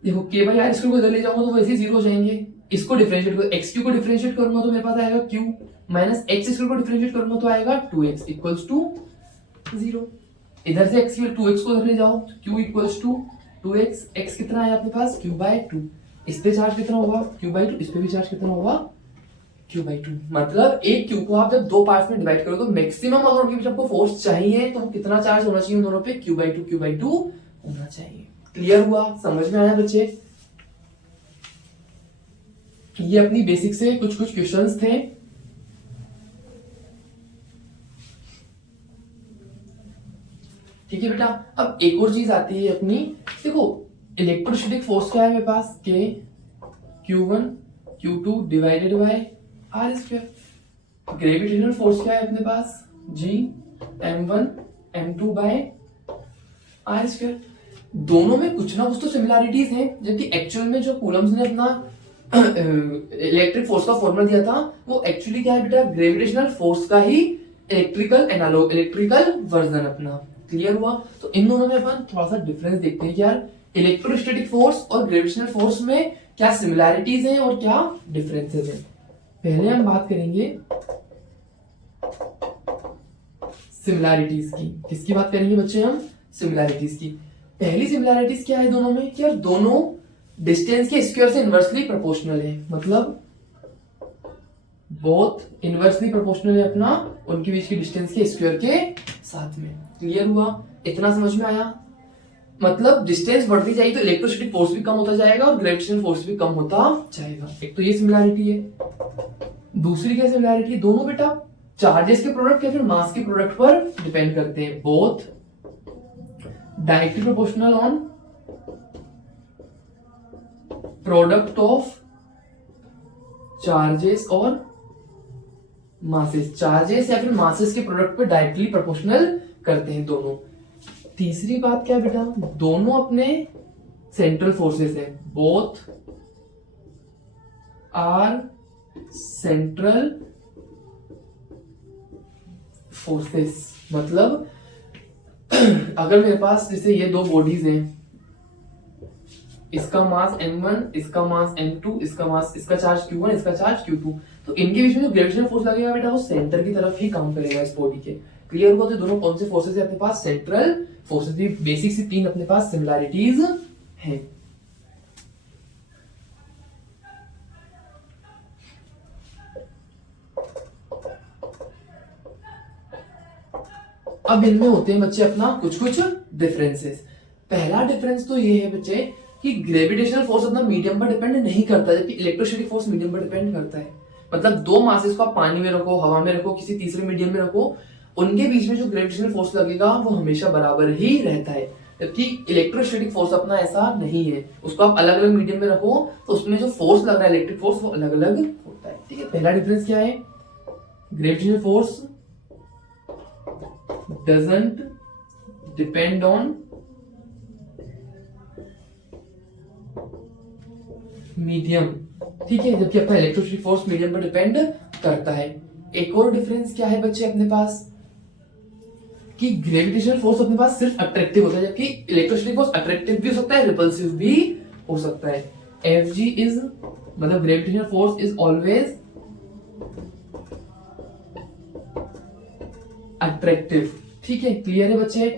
देखो k बाई आर स्क्वायर को इधर ले जाऊंगा तो वैसे ही 0 हो जाएंगे। इसको डिफरेंशिएट करो, x क्यूब को डिफरेंशिएट करूंगा तो मेरे पास आएगा q माइनस एक्स स्क्वायर को डिफरेंशिएट करूंगा तो आएगा 2x इक्वल्स टू 0। इधर से x की 2x को इधर ले जाओ, q equals to 2x, x कितना है अपने पास q बाई 2, इस पे चार्ज कितना होगा q बाई 2, इस पे भी चार्ज कितना होगा q बाई 2। मतलब एक q को आप जब दो पार्ट्स में डिवाइड करो तो मैक्सिमम अगर उनके बीच आपको फोर्स चाहिए तो कितना चार्ज होना चाहिए दोनों पे, q बाई 2 होना चाहिए। क्लियर हुआ, समझ में आया बच्चे? ये अपनी बेसिक से कुछ क्वेश्चंस थे। ठीक है बेटा, अब एक और चीज आती है अपनी, देखो इलेक्ट्रोस्टैटिक फोर्स क्या है मेरे पास, K Q1 Q2 divided by R square. Gravitational force क्या है अपने पास, G M1 M2 by R square. दोनों में कुछ ना कुछ तो सिमिलैरिटीज हैं, जबकि एक्चुअल में जो कूलम्स ने अपना इलेक्ट्रिक फोर्स का फॉर्मूला दिया था वो एक्चुअली क्या है बेटा, ग्रेविटेशनल फोर्स का ही इलेक्ट्रिकल एनालॉग, इलेक्ट्रिकल वर्जन अपना। क्लियर हुआ? तो इन दोनों में अपन थोड़ा सा डिफरेंस देखते हैं कि यार इलेक्ट्रोस्टैटिक फोर्स और ग्रेविटेशनल फोर्स में क्या सिमिलैरिटीज हैं और क्या डिफरेंसेस हैं। पहले हम बात करेंगे सिमिलैरिटीज की। किसकी बात करेंगे बच्चे हम? सिमिलैरिटीज की। पहली सिमिलैरिटीज क्या है दोनों में कि यार दोनों डिस्टेंस के स्क्वायर से इनवर्सली प्रोपोर्शनल है, मतलब बोथ इनवर्सली प्रोपोर्शनल है अपना उनके बीच की डिस्टेंस के स्क्वायर के साथ में। क्लियर हुआ? इतना समझ में आया? मतलब डिस्टेंस बढ़ती जाएगी तो इलेक्ट्रोस्टैटिक फोर्स भी कम होता जाएगा और ग्रेविटेशनल फोर्स भी कम होता जाएगा। एक तो ये सिमिलैरिटी है। दूसरी क्या सिमिलैरिटी, दोनों बेटा चार्जेस के प्रोडक्ट या फिर मास के प्रोडक्ट पर डिपेंड करते हैं। Both directly proportional on product of charges और मासेस। चार्जेस या फिर मासेस के प्रोडक्ट पे डायरेक्टली प्रोपोर्शनल करते हैं दोनों। तीसरी बात क्या बेटा, दोनों अपने सेंट्रल फोर्सेस हैं। बोथ आर सेंट्रल फोर्सेस, मतलब अगर मेरे पास जैसे ये दो बॉडीज हैं, इसका मास m1, इसका मास m2, इसका मास, इसका चार्ज q1, इसका चार्ज q2, तो इनके बीच में जो ग्रेविटेशनल फोर्स लगेगा बेटा वो सेंटर की तरफ ही काम करेगा इस बॉडी के। क्लियर हुआ? तो दोनों कौन से फोर्सेस है अपने पास? Central forces. भी बेसिक सी तीन अपने पास सिमिलैरिटीज हैं। अब इनमें होते हैं बच्चे अपना कुछ डिफरेंसेस। पहला डिफरेंस तो ये है बच्चे कि ग्रेविटेशनल फोर्स अपना मीडियम पर डिपेंड नहीं करता, जबकि इलेक्ट्रोस्टैटिक फोर्स मीडियम पर डिपेंड करता है। मतलब दो मासेस को आप पानी में रखो, हवा में रखो, किसी तीसरे मीडियम में रखो, उनके बीच में जो ग्रेविटेशनल फोर्स लगेगा वो हमेशा बराबर ही रहता है। जबकि इलेक्ट्रोस्टैटिक फोर्स अपना ऐसा नहीं है, उसको आप अलग अलग मीडियम में रखो तो उसमें जो फोर्स लग रहा है इलेक्ट्रिक फोर्स वो अलग अलग होता है। ठीक है, पहला डिफरेंस क्या है, gravitational force doesn't depend on medium. ठीक है, जबकि अपना इलेक्ट्रोस्टैटिक फोर्स मीडियम पर डिपेंड करता है। एक और डिफरेंस क्या है बच्चे अपने पास कि ग्रेविटेशनल फोर्स अपने पास सिर्फ अट्रैक्टिव होता है, जबकि इलेक्ट्रोस्टैटिक फोर्स अट्रैक्टिव भी हो सकता है, रिपल्सिव भी हो सकता है। Fg इज मतलब gravitational force is always attractive. ठीक है, क्लियर है बच्चे?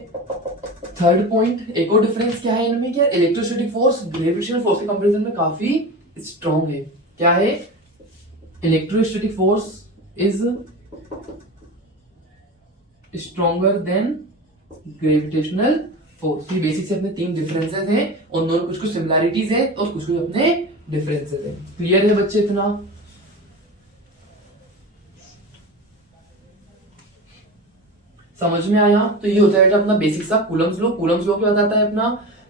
थर्ड पॉइंट, एक और डिफरेंस क्या है इनमें, क्या इलेक्ट्रोस्टैटिक फोर्स ग्रेविटेशनल फोर्स के कंपैरिजन में काफी स्ट्रॉन्ग है। क्या है? Electrostatic force is stronger than gravitational force. ये बेसिक से अपने 3 डिफरेंसेस हैं, और दोनों कुछ कुछ सिमिलैरिटीज है और कुछ कुछ अपने डिफरेंसेस है। क्लियर है बच्चे इतना? समझ में आया? तो ये होता है बेटा अपना बेसिक सा कूलम्स लॉ। कूलम्स लॉ क्या बताता है अपना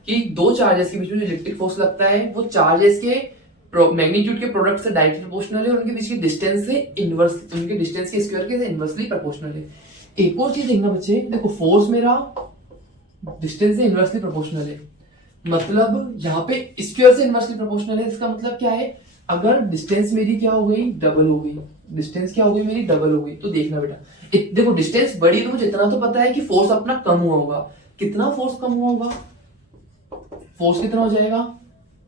कि दो चार्जेस के बीच में जो इलेक्ट्रिक फोर्स लगता है वो चार्जेस के मैग्नीट्यूड के प्रोडक्ट से डायरेक्टली प्रोपोर्शनल है, और उनके बीच की डिस्टेंस से इनवर्स, उनके डिस्टेंस के स्क्वायर के इनवर्सली प्रोपोर्शनल है। एक और चीज देखना बच्चे, देखो फोर्स मेरा डिस्टेंस से इनवर्सली प्रोपोर्शनल है, मतलब यहाँ पे स्क्वायर से इनवर्सली प्रोपोर्शनल है। इसका मतलब क्या है, अगर डिस्टेंस मेरी क्या हो गई, डबल हो गई, डिस्टेंस क्या हो गई मेरी, डबल हो गई, तो देखना बेटा देखो डिस्टेंस बड़ी तो मुझे इतना तो पता है कि फोर्स अपना कम हुआ होगा। कितना फोर्स कम हुआ होगा, फोर्स कितना हो जाएगा,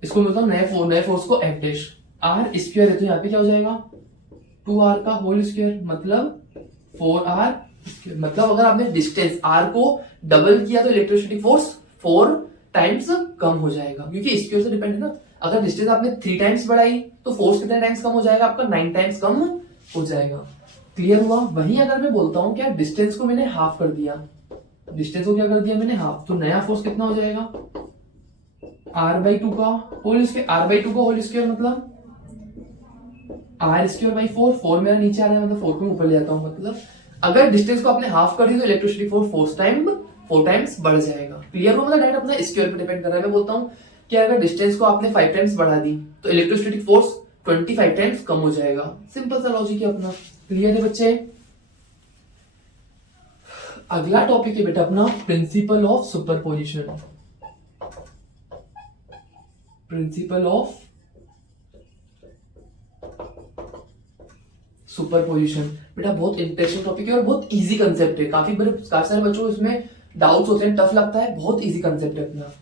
इसको मैं बताऊं नए फोर्स को एफ डैश आर स्क्वायर है, तो यहाँ पे क्या हो जाएगा 2r का होल स्क्वायर, मतलब 4r। मतलब अगर आपने डिस्टेंस r को डबल किया तो इलेक्ट्रोस्टैटिक फोर्स 4 टाइम्स कम हो जाएगा, क्योंकि स्क्वायर से डिपेंड है ना। अगर डिस्टेंस आपने 3 टाइम्स बढ़ाई तो फोर्स कितने टाइम्स कम हो जाएगा आपका, 9 टाइम्स कम हो जाएगा। क्लियर हुआ? वहीं अगर मैं बोलता हूं क्या डिस्टेंस को मैंने हाफ कर दिया, डिस्टेंस को क्या कर दिया मैंने हाफ, तो नया फोर्स कितना हो जाएगा r/2 का होल स्क्वायर। r/2 का होल स्क्वायर मतलब r²/4, 4 मेरा नीचे आ रहा है मतलब 4 को ऊपर ले जाता हूं, मतलब अगर डिस्टेंस को आपने हाफ कर दी तो इलेक्ट्रोस्टैटिक फोर्स 4 टाइम्स बढ़ जाएगा। क्लियर हो? मतलब डायरेक्ट अपना स्क्वायर पे डिपेंड कर रहा है। मैं बोलता हूं कि अगर डिस्टेंस को आपने 5 टाइम्स बढ़ा दी तो इलेक्ट्रोस्टैटिक फोर्स 25 टाइम्स कम हो जाएगा। सिंपल सा लॉजिक है अपना। क्लियर है बच्चे? अगला टॉपिक है बेटा अपना principle of superposition. Principle of superposition बेटा बहुत इंटरेस्टिंग टॉपिक है और बहुत इजी कंसेप्ट है। काफी सारे बच्चों को इसमें डाउट्स होते हैं, टफ लगता है, बहुत इजी कंसेप्ट है अपना।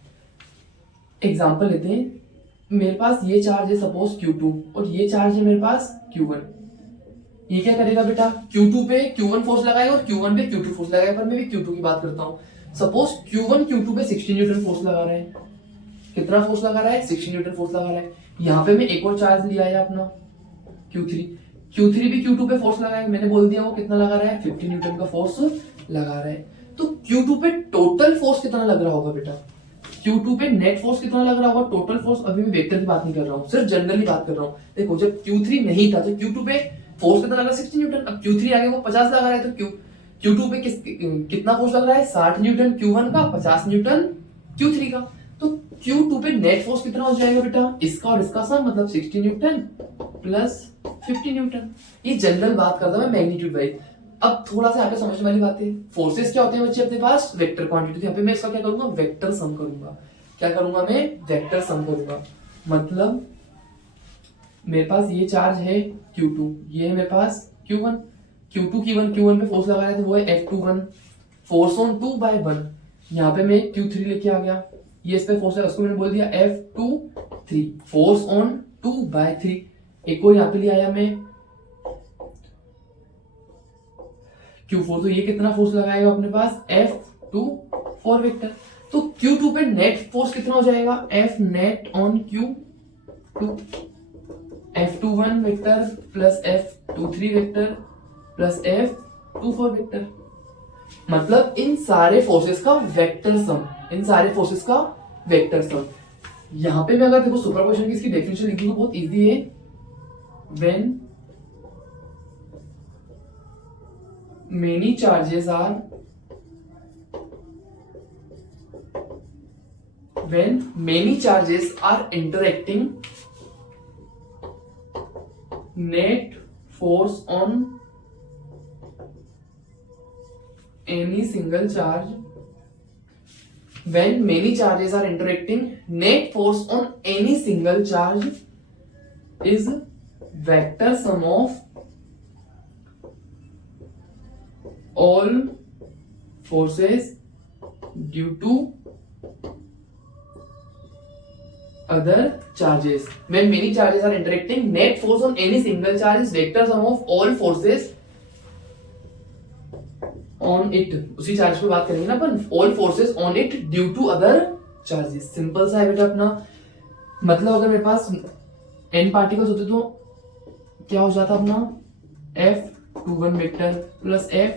एग्जांपल लेते हैं, मेरे पास ये चार्ज है सपोज Q2 और ये चार्ज है मेरे पास Q1। ये क्या करेगा बेटा, Q2 पे Q1 फोर्स लगाएगा और Q1 पे Q2 फोर्स लगाएगा। पर मैं भी Q2 की बात करता हूँ। सपोज Q1 Q2 पे 60 न्यूटन फोर्स लगा रहे हैं। कितना फोर्स लगा रहा है, 60 न्यूटन फोर्स लगा रहा है। यहाँ पे मैं एक और चार्ज लिया है अपना Q3 भी Q2 पे फोर्स लगाएगा। मैंने बोल दिया वो कितना लगा रहा है, 50 न्यूटन का फोर्स लगा रहा है। तो Q2 पे टोटल फोर्स कितना लग रहा होगा बेटा, Q2 पे नेट फोर्स कितना लग रहा होगा, टोटल फोर्स। अभी मैं वेक्टर की बात नहीं कर रहा हूँ, सिर्फ जनरली बात कर रहा हूँ। देखो जब Q3 नहीं था तो Q2 पे फोर्स कितना लगा 60 न्यूटन, अब Q3 आ गया वो 50 लगा रहा है, तो Q2 पे कितना फोर्स लग रहा है 60 न्यूटन Q1 का, 50 न्यूटन Q3 का। तो Q2 पे नेट फोर्स कितना हो जाएगा बेटा, इसका और इसका सम, मतलब 60 न्यूटन प्लस 50 न्यूटन। ये जनरल बात करता हूं मैग्नीट्यूड वाइज। अब थोड़ा सा यहाँ पे समझने वाली बात है, फोर्सेस क्या होते हैं बच्चे अपने पास, वेक्टर क्वांटिटी। यहाँ पे मैं इसका क्या करूंगा, वेक्टर सम करूंगा। क्या करूंगा मैं, वेक्टर सम करूंगा। मतलब मेरे पास ये चार्ज है Q2, ये है मेरे पास Q1, Q1 पे फोर्स लगा रहे थे वो है F21, फोर्स ऑन 2/1। यहाँ पे मैं Q3 लेके आ गया, ये इस पे फोर्स है, उसको मैंने बोल दिया F23, फोर्स ऑन 2/3। एक और यहाँ पे ले आया मैं Q4, तो ये कितना फोर्स लगाएगा अपने पास F24 वेक्टर। तो Q2 पे नेट फोर्स कितना हो जाएगा, F net on Q2, F21 vector plus F23 vector plus F24 vector. मतलब इन सारे फोर्सेस का वेक्टर सम, इन सारे फोर्सेस का वेक्टर सम। यहां पे मैं अगर देखो सुपरपोजिशन की इसकी डेफिनेशन लिखी तो बहुत इजी है। when many charges are interacting, net force on any single charge, when many charges are interacting, net force on any single charge is vector sum of all forces due to other charges. When many charges are interacting, net force on any single charge is vector sum of all forces on it. उसी चार्ज पे बात करेंगे ना अपन, all forces on it due to other charges। Simple सा है बेटा अपना। मतलब अगर मेरे पास n पार्टिकल्स होते तो क्या हो जाता अपना F21 vector plus F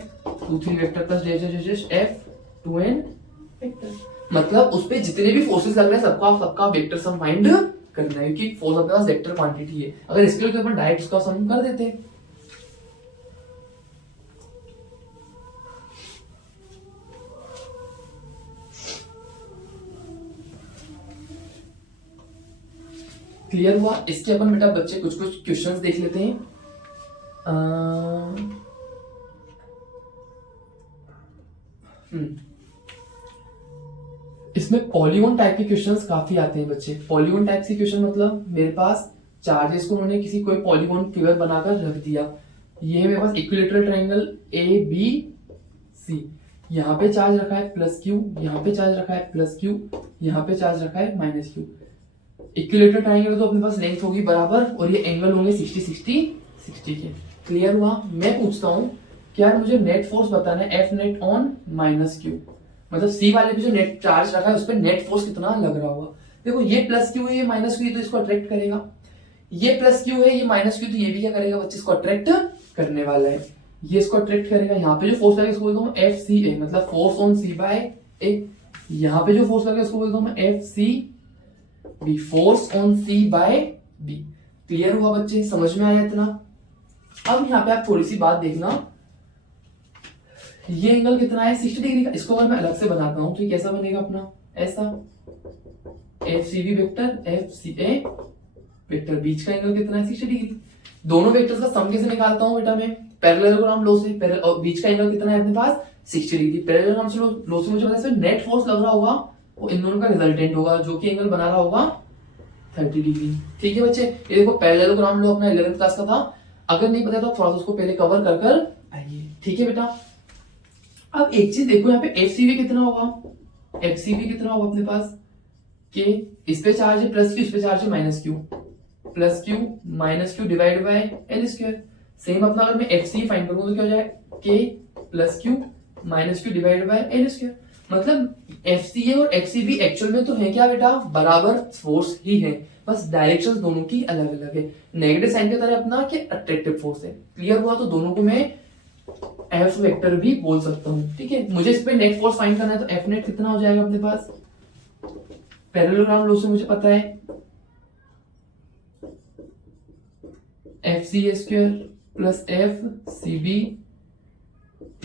2 3 vector plus just F 2n vector. मतलब उस पे जितने भी फोर्सेस लग रहे हैं सबका वेक्टर सम फाइंड करना है, क्योंकि फोर्स अपने पास वेक्टर क्वांटिटी है। अगर इसके लिए तो अपन डायरेक्ट उसका सम कर देते हैं। क्लियर हुआ? इसके अपन बेटा बच्चे कुछ कुछ क्वेश्चंस देख लेते हैं। इसमें पॉलीगॉन टाइप के क्वेश्चंस काफी आते हैं बच्चे। पॉलीगॉन टाइप के क्वेश्चन मतलब मेरे पास चार्जेस को उन्होंने किसी कोई पॉलीगॉन फिगर बनाकर रख दिया। ये मेरे पास equilateral triangle A B C, यहाँ पे चार्ज रखा है प्लस क्यू, यहाँ पे चार्ज रखा है प्लस क्यू, यहाँ पे चार्ज रखा है माइनस क्यू। इक्विलेटरल ट्रायंगल तो अपने पास लेंथ होगी बराबर और ये एंगल होंगे 60 60 60 के। क्लियर हुआ? मैं पूछता हूँ क्या मुझे नेट फोर्स बताना है, F net on minus Q, मतलब सी वाले पे जो नेट चार्ज रखा है उस पर नेट फोर्स कितना लग रहा होगा। देखो ये प्लस क्यू है, ये माइनस क्यू, तो इसको अट्रैक्ट करेगा। ये प्लस क्यू है, ये माइनस क्यू, तो ये भी क्या करेगा बच्चे, इसको अट्रैक्ट करने वाला है। ये इसको अट्रैक्ट करेगा। यहाँ पे जो फोर्स लगेगा इसको बोलता हूँ एफ सी ए, मतलब force on C by A. यहाँ पे जो फोर्स लगेगा इसको बोलता हूँ मैं F C B, force on C by B. Clear हुआ बच्चे? समझ में आया इतना? अब यहाँ पे आप थोड़ी सी बात देखना, ये एंगल कितना है 60 डिग्री का। इसको अगर मैं अलग से बनाता हूं तो ये कैसा बनेगा अपना, ऐसा F C B vector F C A vector, बीच का एंगल कितना है 60 डिग्री। दोनों वेक्टर्स का सम कैसे निकालता हूं बेटा मैं, पैरेललोग्राम लॉ से। और बीच का एंगल कितना है अपने पास 60 डिग्री। पैरेललोग्राम लॉ से मुझे पता है नेट फोर्स लग रहा होगा वो इन दोनों का रिजल्टेंट होगा, जो कि एंगल बना रहा होगा 30 डिग्री। ठीक है बच्चे, ये देखो पैरेललोग्राम लॉ अपना 11th क्लास का था। अगर नहीं पता तो थोड़ा सा उसको पहले कवर कर आइए। ठीक है बेटा, अब एक चीज देखो यहाँ पे एफ सी बी कितना होगा, एफ सी बी कितना होगा अपने पास के, इस पे चार्ज है प्लस क्यू, इस पे चार्ज है minus Q, plus Q minus Q divide by L square. Same अपना अगर मैं एफ सी फाइंड करूँ तो क्या हो जाएगा के plus Q minus Q divide by L square. मतलब एफ सी ए और एफ सी बी एक्चुअल में तो है क्या बेटा, बराबर फोर्स ही है, बस डायरेक्शंस दोनों की अलग अलग है। नेगेटिव साइन की तरह अपना कि अट्रैक्टिव फोर्स है। क्लियर हुआ? तो दोनों को मैं एफ वेक्टर भी बोल सकता हूं। ठीक है, मुझे इस पे नेट फोर्स फाइंड करना है तो एफ नेट कितना हो जाएगा अपने पास, पैरेललोग्राम लॉ से मुझे पता है F C A square plus F C B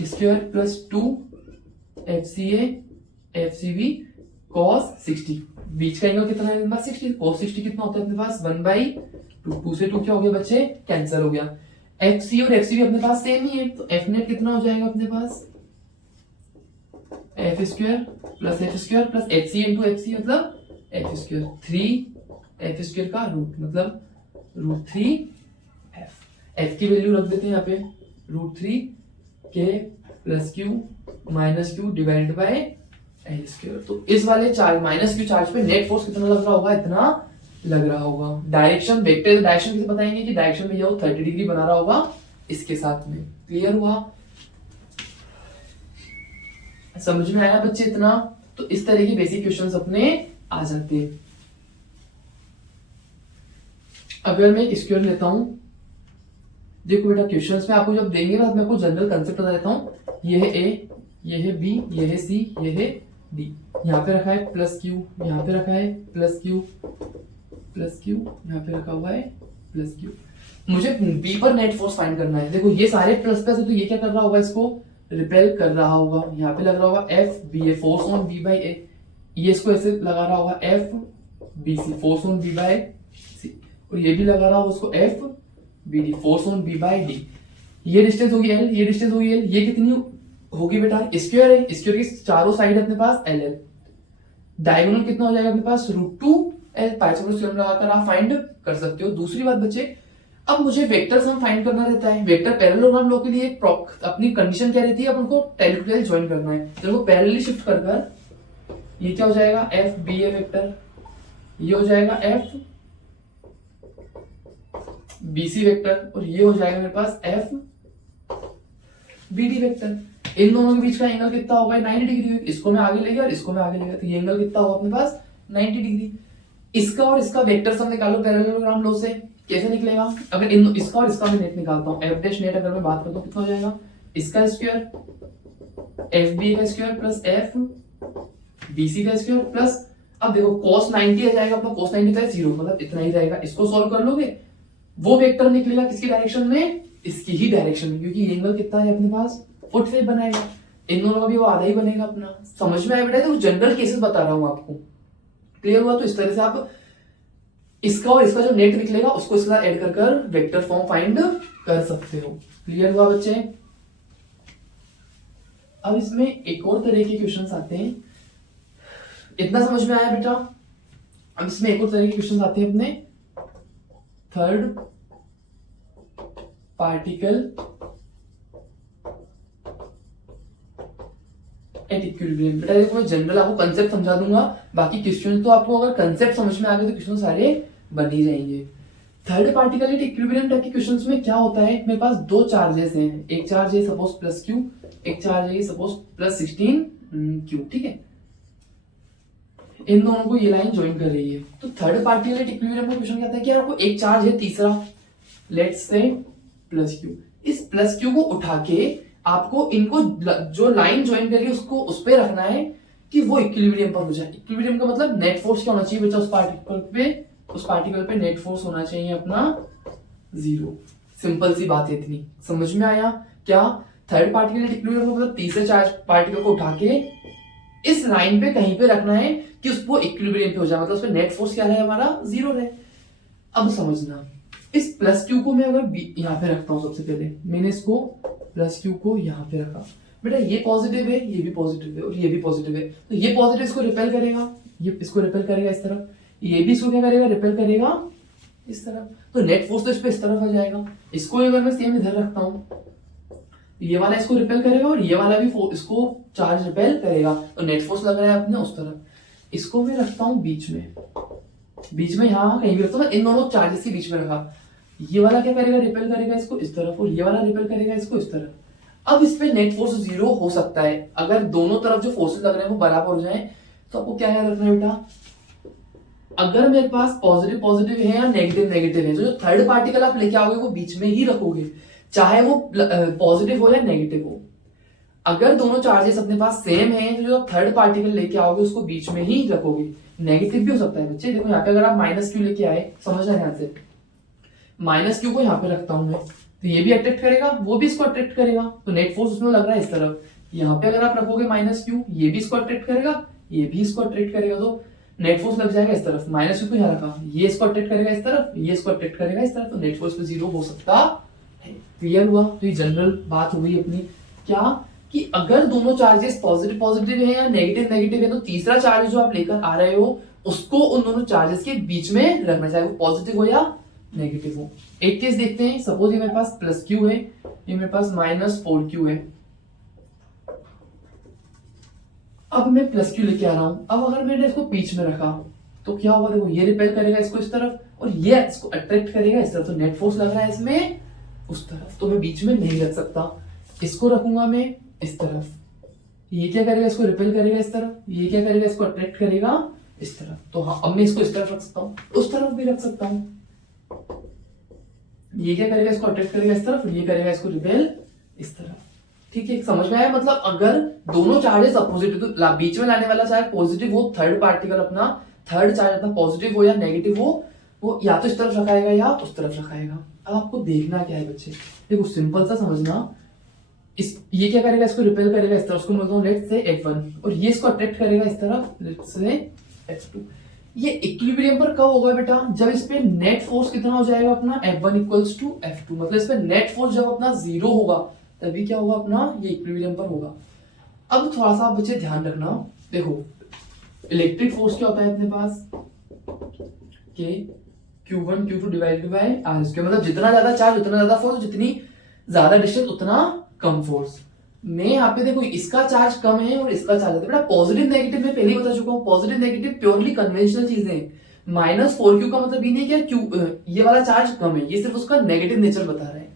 square plus 2 F C B cos 60। बीच का एंगल कितना है अपने पास 60, कॉस 60 कितना होता है अपने पास 1/2। 2 से 2 क्या हो गया बच्चे, कैंसिल हो गया। एफ सी और एफ सी भी अपने पास सेम ही है, तो एफ नेट कितना हो जाएगा अपने पास F square plus F C into F C, मतलब एफ स्क्वायर 3 एफ स्क्वायर का रूट, मतलब √3 एफ की वैल्यू रख देते हैं यहाँ पे √3 के plus Q minus Q divide by L square. तो इस वाले चार्ज माइनस क्यू चार्ज पे नेट फोर्स कितना लग रहा होगा, इतना लग रहा होगा। डायरेक्शन वेक्टर डायरेक्शन कैसे बताएंगे कि डायरेक्शन भैया वो 30 डिग्री बना रहा होगा इसके साथ में। क्लियर हुआ? समझ में आया बच्चे इतना? तो इस तरह के बेसिक क्वेश्चंस अपने आ जाते हैं। अगर मैं एक स्क्वायर लेता हूं, देखो बेटा क्वेश्चंस में आपको जब देंगे ना मैं आपको जनरल कंसेप्ट बता देता हूं। ये है ए, ये है बी, ये है सी, ये है डी। यहाँ पे रखा है प्लस क्यू, यहाँ पे रखा है प्लस क्यू, यहाँ पे रखा हुआ है प्लस क्यू। मुझे बी पर नेट फोर्स फाइंड करना है। देखो ये सारे प्लस प्लस है तो ये क्या कर रहा होगा, इसको रिपेल कर रहा होगा। यहाँ पे लग रहा होगा F B A, force on B by A. ये इसको ऐसे लगा रहा होगा F B C, force on B by C, और ये भी लगा रहा होगा उसको F B D, force on B by D. ये डिस्टेंस होगी एल, ये डिस्टेंस होगी एल। ये कितनी होगी बेटा, स्क्वायर है, स्क्वायर की चारों साइड अपने पास एल एल। डायगोनल कितना हो जाएगा अपने पास √2 एल। पाइथागोरस थ्योरम लगाकर आप फाइंड कर सकते हो। दूसरी बात बच्चे, अब मुझे वेक्टर सम फाइंड करना रहता है। वेक्टर पैरेललोग्राम लॉ के लिए अपनी कंडीशन क्या रहती है, अपन को टेल टू टेल ज्वाइन करना है। तो पैरेलली शिफ्ट कर ये क्या हो जाएगा एफ बी ए वेक्टर, ये हो जाएगा एफ बी सी वेक्टर, और ये हो जाएगा मेरे पास एफ बी डी वेक्टर। इन दोनों के बीच का एंगल कितना होगा 90 डिग्री। इसको मैं आगे ले गया और इसको मैं आगे ले गया, तो ये एंगल कितना होगा अपने पास 90 डिग्री। इसका और इसका वेक्टर सम निकालो पैरेललोग्राम लॉ से। कैसे निकलेगा, अगर इसका और इसका मैं नेट निकालता हूं, एफ डैश नेट अगर मैं बात करता हूं कितना हो जाएगा, इसका स्क्वायर एफ बी का square plus F B C का स्क्वायर प्लस, अब देखो cos 90 आ जाएगा अपना, cos 90 तो 0, मतलब इतना ही रहेगा। इसको सॉल्व कर लोगे, वो वेक्टर निकलेगा किसकी डायरेक्शन में, इसकी ही डायरेक्शन में, क्योंकि एंगल कितना है अपने पास 45 बनाएगा, इन दोनों का भी वो आधा ही बनेगा अपना। समझ में आया बेटा? तो जनरल केसेस बता रहा हूं आपको, क्लियर हुआ? तो इस तरह से आप इसका और इसका जो नेट निकलेगा उसको इसके साथ ऐड कर कर वेक्टर फॉर्म फाइंड कर सकते हो। क्लियर हुआ बच्चे? अब इसमें एक और तरह के क्वेश्चंस आते हैं, इतना समझ में आया बेटा? अब इसमें एक और तरह के क्वेश्चंस आते हैं अपने, थर्ड पार्टिकल एट इक्विलिब्रियम। बेटा देखो मैं जनरल आपको कंसेप्ट समझा दूंगा, बाकी क्वेश्चन तो आपको अगर कंसेप्ट समझ में आ गए तो क्वेश्चन सारे बन ही जाएंगे। Third particle at equilibrium type के क्वेश्चंस में क्या होता है, मेरे पास दो चार्जेस हैं, एक चार्ज है सपोज प्लस क्यू, एक चार्ज है सपोज प्लस 16 क्यू, ठीक है? इन दोनों को ये लाइन ज्वाइन कर रही है। तो थर्ड पार्टिकल एट इक्विलिब्रियम का क्वेश्चन कहता है कि आपको एक चार्ज है तीसरा, लेट्स से प्लस क्यू, इस प्लस क्यू को उठा के आपको इनको जो लाइन ज्वाइन करी उसको उस पे रखना है कि वो इक्विलिब्रियम पर हो जाए। इक्विलिब्रियम का मतलब नेट फोर्स क्या होना चाहिए बेटा उस पार्टिकल पे नेट फोर्स होना चाहिए अपना 0। सिंपल सी बात है इतनी, समझ में आया क्या? थर्ड पार्टिकल एट इक्विलिब्रियम का मतलब तीसरे चार्ज पार्टिकल को उठा के इस लाइन पे कहीं पे रखना है कि उसको इक्विलिब्रियम पे हो जाए, मतलब उस पे नेट फोर्स क्या रहे हमारा 0 रहे। अब समझना, इस प्लस क्यू को मैं अगर यहाँ पे रखता हूं, सबसे पहले मैंने इसको प्लस क्यू को यहाँ पे रखा, बेटा ये पॉजिटिव है, ये भी पॉजिटिव है और ये भी पॉजिटिव है, तो ये पॉजिटिव इसको रिपेल करेगा, ये इसको रिपेल करेगा इस तरफ, ये भी इसको क्या करेगा, रिपेल करेगा इस तरफ, तो नेट फोर्स तो इस पे इस तरफ आ जाएगा। इसको अगर मैं सेम इधर रखता हूँ, ये वाला इसको रिपेल करेगा और ये वाला भी इसको चार्ज रिपेल करेगा, तो नेट फोर्स लग रहा है अपने उस तरफ। इसको मैं रखता हूँ बीच में यहाँ कहीं भी रखता हूँ, इन दोनों चार्जेस के बीच में रखा, ये वाला क्या करेगा, रिपेल करेगा इसको इस तरफ और ये वाला रिपेल करेगा इसको इस तरफ। अब इस पे नेट फोर्स 0 हो सकता है अगर दोनों तरफ जो फोर्सेस लग रहे हैं वो बराबर हो जाए। तो आपको क्या याद रखना है बेटा, अगर मेरे पास पॉजिटिव पॉजिटिव है या नेगेटिव नेगेटिव है, तो जो थर्ड पार्टिकल आप लेके आओगे वो बीच में ही रखोगे, चाहे वो पॉजिटिव हो या नेगेटिव हो। अगर दोनों चार्जेस अपने पास सेम है तो जो थर्ड पार्टिकल लेके आओगे उसको बीच में ही रखोगे। नेगेटिव भी हो सकता है बच्चे, देखो यहाँ पे अगर आप माइनस क्यू लेके आए, समझना ध्यान से, माइनस क्यू को यहाँ पे रखता हूं मैं, तो ये भी अट्रैक्ट करेगा, वो भी इसको अट्रैक्ट करेगा, तो नेट फोर्स उसमें लग रहा है इस तरफ। यहाँ पे अगर आप रखोगे माइनस क्यू, ये भी इसको अट्रैक्ट करेगा, ये भी इसको अट्रैक्ट करेगा, तो नेट फोर्स लग जाएगा इस तरफ। माइनस क्यू को यहाँ रखा, ये इसको अट्रैक्ट करेगा इस तरफ, ये इसको अट्रैक्ट करेगा इस तरफ, तो नेट फोर्स पे 0 हो सकता है। क्लियर हुआ? तो ये जनरल बात हो गई अपनी, क्या कि अगर दोनों चार्जेस पॉजिटिव पॉजिटिव है या नेगेटिव नेगेटिव है, तो तीसरा चार्ज जो आप लेकर आ रहे हो उसको उन दोनों चार्जेस के बीच में रखना, चाहे वो पॉजिटिव हो या नेगेटिव हो। एक केस देखते हैं, सपोज ये मेरे पास प्लस क्यू है, ये मेरे पास माइनस 4q है। अब मैं प्लस क्यू लेके आ रहा हूं, अब अगर मैंने इसको बीच में रखा तो क्या होगा, देखो ये रिपेल करेगा इसको इस तरफ और ये इसको अट्रैक्ट करेगा इस तरफ, तो नेट फोर्स लग रहा है इसमें उस तरफ, तो मैं बीच में नहीं रख सकता। इसको रखूंगा मैं इस तरफ, ये क्या करेगा, इसको रिपेल करेगा इस तरफ, ये क्या करेगा, इसको अट्रैक्ट करेगा इस तरफ, तो हाँ अब मैं इसको इस तरफ रख सकता हूँ, उस तरफ भी रख सकता हूँ। ये क्या करेगा, इसको अट्रैक्ट करेगा इस तरफ, ये करेगा इसको रिपेल इस तरफ। ठीक है, समझ में आया? मतलब अगर दोनों चार्जेस अपोजिट, तो बीच में लाने वाला चार्ज पॉजिटिव हो, थर्ड पार्टिकल अपना थर्ड चार्ज अपना पॉजिटिव हो या नेगेटिव हो, वो या तो इस तरफ रखाएगा या उस तरफ रखाएगा। अब आपको देखना क्या है बच्चे, देखो सिंपल सा समझना, ये क्या करेगा, इसको रिपेल करेगा इस तरफ, उसको बोलता हूँ लेट्स से F1, और ये इसको अट्रैक्ट करेगा इस तरफ, लेट्स से F2। ये इक्विलिब्रियम पर कब होगा बेटा, जब इस पे नेट फोर्स कितना हो जाएगा अपना F1 इक्वल्स टू F2, मतलब इस पे नेट फोर्स जब अपना 0 होगा तभी क्या होगा अपना, ये इक्विलिब्रियम पर होगा। अब थोड़ा सा बच्चे ध्यान रखना, देखो इलेक्ट्रिक फोर्स क्या होता है अपने पास, के Q1 Q2 divided by R square, मतलब जितना ज्यादा चार्ज उतना ज्यादा फोर्स, जितनी ज्यादा डिस्टेंस उतना कम फोर्स। मैं यहाँ पे देखो इसका चार्ज कम है और इसका चार्ज है, बेटा पॉजिटिव नेगेटिव में पहले ही बता चुका हूँ, पॉजिटिव नेगेटिव प्योरली कन्वेंशनल चीजें हैं। माइनस 4q का मतलब ये नहीं कि क्यू ये वाला चार्ज कम है, ये सिर्फ उसका नेगेटिव नेचर बता रहा है।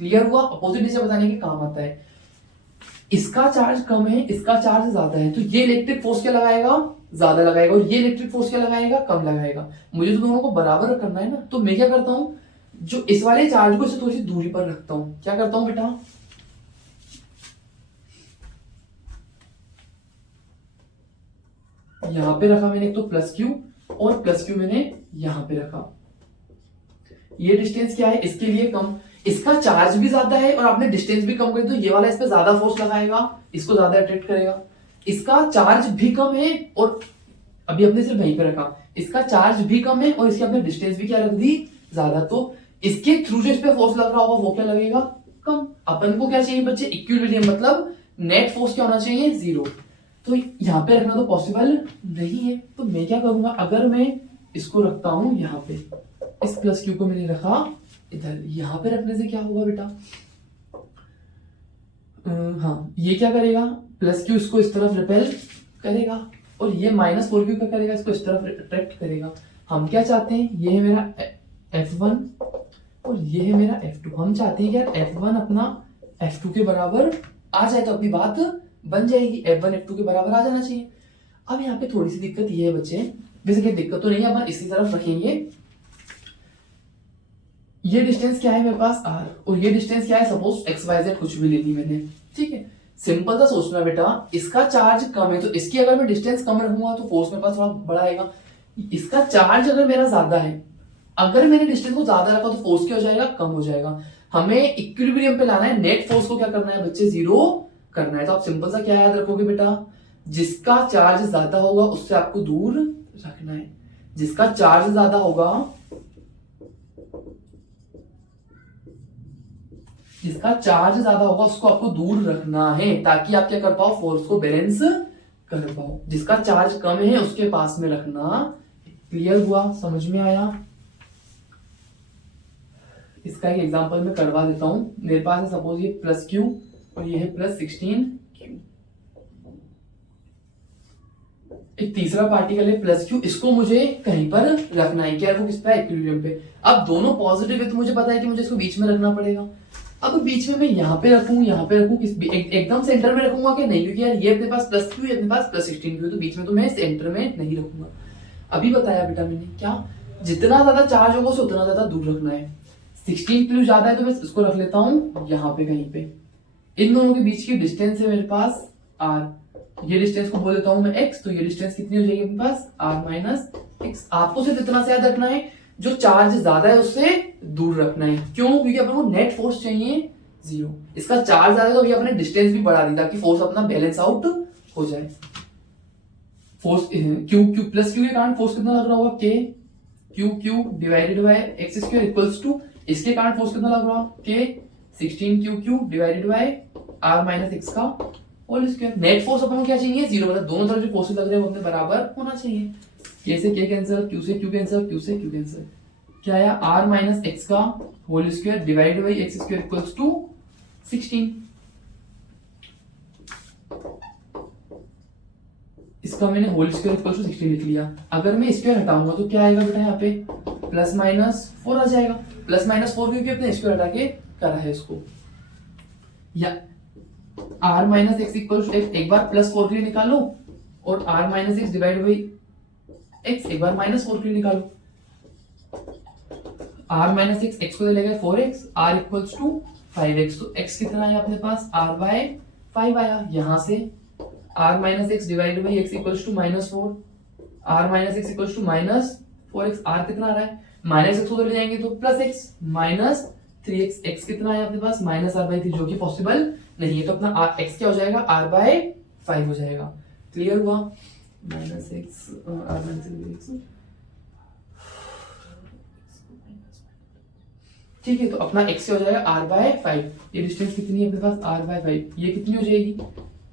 क्लियर हुआ? अपोजिट नेचर बताने के काम आता है। इसका चार्ज कम है, इसका चार्ज ज्यादा है, तो ये इलेक्ट्रिक फोर्स क्या लगाएगा, ज्यादा लगाएगा, और ये इलेक्ट्रिक फोर्स क्या लगाएगा, कम लगाएगा। मुझे तो दोनों को बराबर करना है ना, तो मैं क्या करता हूँ, जो इस वाले चार्ज को इससे थोड़ी सी दूरी पर रखता हूँ। क्या करता हूँ बेटा, यहां पे रखा मैंने एक तो प्लस क्यू, और प्लस क्यू मैंने यहां पे रखा। ये डिस्टेंस क्या है, इसके लिए कम, इसका चार्ज भी ज्यादा है और आपने डिस्टेंस भी कम कर, तो ये वाला इस पे ज्यादा फोर्स लगाएगा, इसको ज्यादा अट्रैक्ट करेगा। इसका चार्ज भी कम है और अभी अपने सिर्फ वहीं पे रखा, इसका चार्ज भी कम है और इसकी अपने डिस्टेंस भी क्या रख दी, ज्यादा, तो इसके थ्रू जो इस पे फोर्स लग रहा होगा वो क्या लगेगा, कम। अपन को क्या चाहिए बच्चे, इक्विलिब्रियम, मतलब नेट फोर्स क्या होना चाहिए, 0। तो यहाँ पे रखना तो पॉसिबल नहीं है, तो मैं क्या करूंगा, अगर मैं इसको रखता हूं यहाँ पे, इस प्लस क्यू को मैंने रखा इधर, यहां पे रखने से क्या होगा बेटा, हाँ ये क्या करेगा, प्लस क्यू इसको इस तरफ रिपेल करेगा और ये माइनस 4 क्यू क्या करेगा, इसको इस तरफ अट्रैक्ट करेगा। हम क्या चाहते हैं, ये है मेरा F1 और ये है मेरा F2, हम चाहते हैं कि यार F1 अपना F2 के बराबर आ जाए, तो अपनी बात बन जाएगी, F1 F2 के बराबर आ जाना चाहिए। अब यहाँ पे थोड़ी सी दिक्कत ये है बच्चे, वैसे कोई दिक्कत तो नहीं है, अपन इसी तरफ रखेंगे। ये डिस्टेंस क्या है मेरे पास r, और ये डिस्टेंस क्या है, सपोज XYZ कुछ भी ले ली मैंने, ठीक है। सिंपल सा सोचना बेटा, इसका चार्ज कम है तो इसकी अगर मैं डिस्टेंस कम रखूंगा तो फोर्स मेरे पास थोड़ा बड़ा आएगा। इसका चार्ज अगर मेरा ज्यादा है, अगर मैंने डिस्टेंस को ज्यादा रखा तो फोर्स क्या हो जाएगा, कम हो जाएगा। हमें इक्विलिब्रियम पे लाना है, नेट फोर्स को क्या करना है बच्चे, 0 करना है। तो आप सिंपल सा क्या याद रखोगे बेटा, जिसका चार्ज ज्यादा होगा उससे आपको दूर रखना है, जिसका चार्ज ज्यादा होगा, जिसका चार्ज ज्यादा होगा उसको आपको दूर रखना है, ताकि आप क्या कर पाओ, फोर्स को बैलेंस कर पाओ। जिसका चार्ज कम है उसके पास में रखना। क्लियर हुआ, समझ में आया? इसका एक एग्जांपल मैं करवा देता हूं। मेरे पास है सपोज ये प्लस क्यू और ये है प्लस 16 क्यू। एक तीसरा पार्टिकल है प्लस क्यू, इसको मुझे कहीं पर रखना है, क्या वो किस पे, इक्विलिब्रियम पे। अब दोनों पॉजिटिव है तो मुझे पता है कि मुझे इसको बीच में रखना पड़ेगा। अब बीच में मैं यहाँ पे रखूं किस एकदम सेंटर में रखूंगा कि नहीं, क्योंकि यार ये अपने पास प्लस क्यू है, अपने पास प्लस 16 क्यू, तो बीच में तो मैं सेंटर में नहीं रखूंगा। अभी बताया बेटा मैंने, क्या जितना ज्यादा चार्ज होगा उसे उतना ज्यादा दूर रखना है। 16 क्यू ज्यादा है तो मैं इसको रख लेता हूँ यहाँ पे कहीं पे। इन दोनों के बीच की डिस्टेंस है मेरे पास r, ये डिस्टेंस को बोल देता हूँ मैं x, तो ये डिस्टेंस कितनी हो जाएगी मेरे पास r माइनस x। आपको सिर्फ इतना से याद रखना है, जो चार्ज ज्यादा है उससे दूर रखना है। क्यों? क्योंकि अपन को नेट फोर्स चाहिए 0, इसका चार्ज ज्यादा है तो अपने डिस्टेंस भी बढ़ा दी ताकि फोर्स अपना बैलेंस आउट हो जाए। फोर्स क्यू प्लस क्यू के कारण फोर्स कितना लग रहा होगा, q divided by x square equals to, इसके कारण फोर्स कितना लग रहा होगा, k 16 q divided by r minus x का होल स्क्वायर। नेट फोर्स अपन को क्या चाहिए, 0, मतलब दोनों तरफ जो फोर्सेस लग रहे हैं वो अपने बराबर होना चाहिए। के से के कैंसिल, क्यू से क्यू कैंसिल, क्यू से क्यू कैंसिल, क्या आया, r माइनस x का whole square divided by x square equals to 16। इसका मैंने होल स्क्वायर इक्वल टू 16 लिख लिया। अगर मैं स्क्वायर हटाऊंगा तो क्या आएगा बेटा, यहाँ पे प्लस माइनस 4 आ जाएगा। प्लस माइनस 4 क्योंकि अपने स्क्वायर हटा के करा है इसको, या r minus x equal to x, एक बार प्लस 4 के लिए निकालो, और r minus x divide by x एक बार माइनस 4 के लिए निकालो। r माइनस एक्स, एक्स को दे लेगा 4x, r equals to 5x, तो x कितना है अपने पास, r बाय 5 आया। यहां से r minus x divide by x equals to minus 4, r minus x equals to minus 4x, r कितना आ रहा है, माइनस एक्स उधर ले जाएंगे तो plus x minus 3x, x कितना है अपने पास, माइनस r बाई 3, जो कि पॉसिबल नहीं है, तो अपना x क्या हो जाएगा, r बाय 5 हो जाएगा। क्लियर हुआ, minus x r minus x, ठीक है। तो अपना x से हो जाएगा r बाय 5, ये डिस्टेंस कितनी है अपने पास, r बाय 5, ये कितनी हो जाएगी,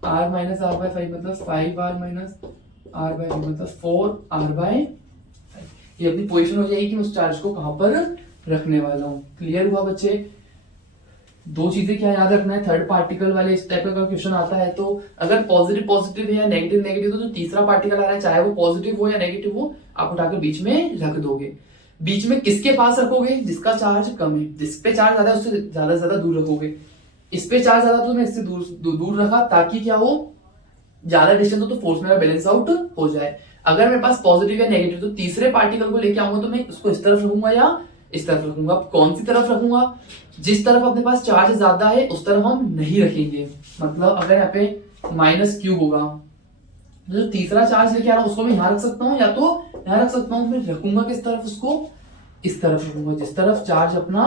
r माइनस r बाय 5 मतलब 5r माइनस r बाय 5 मतलब 4r बाय 5। ये अपनी पोजीशन हो जाएगी कि मैं उस चार्ज को कहां पर रखने वाला हूं। क्लियर हुआ बच्चे? दो चीजें क्या याद रखना है, थर्ड पार्टिकल वाले इस टाइप का क्वेश्चन आता है तो अगर पॉजिटिव पॉजिटिव है या नेगेटिव नेगेटिव, तो जो तीसरा पार्टिकल आ रहा है चाहे वो पॉजिटिव हो या नेगेटिव हो, आप उठाकर बीच में रख दोगे। बीच में किसके पास रखोगे, जिसका चार्ज कम है, जिस पे चार्ज ज्यादा है उससे ज्यादा से ज्यादा दूर रखोगे। इस पे चार्ज ज्यादा तो मैं इससे दूर रखा ताकि क्या हो, ज्यादा डिस्टेंस हो तो फोर्स मेरा बैलेंस आउट हो जाए। अगर मेरे पास पॉजिटिव या नेगेटिव तो तीसरे पार्टिकल को लेके आऊंगा तो मैं उसको इस तरफ रखूंगा या इस तरफ रखूंगा। कौन सी तरफ रखूंगा, जिस तरफ अपने पास चार्ज ज्यादा है उस तरफ हम नहीं रखेंगे। मतलब अगर यहाँ पे माइनस क्यू होगा जो तीसरा चार्ज लेके आ रहा हूँ उसको मैं यहाँ रख सकता हूँ, या तो यहाँ रख सकता हूँ, फिर रखूंगा किस तरफ उसको, इस तरफ रखूंगा जिस तरफ चार्ज अपना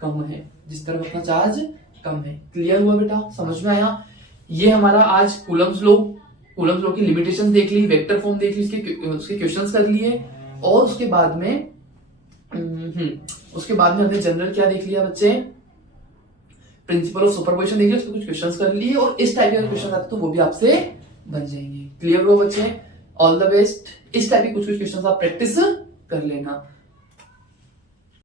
कम है, जिस तरफ अपना चार्ज कम है। क्लियर हुआ बेटा, समझ में आया? ये हमारा आज कूलम्स लॉ की लिमिटेशन देख ली, वेक्टर फॉर्म देख ली, उसके क्वेश्चंस कर लिए, और उसके बाद में हमने जनरल क्या देख लिया बच्चे, प्रिंसिपल ऑफ सुपरपोजिशन देख लिया, उसके कुछ क्वेश्चंस कर लिए, और इस टाइप के क्वेश्चन आते तो वो भी आपसे बन जाएंगे। क्लियर हो बच्चे? All the best. इस टाइप के कुछ क्वेश्चंस आप प्रैक्टिस कर लेना।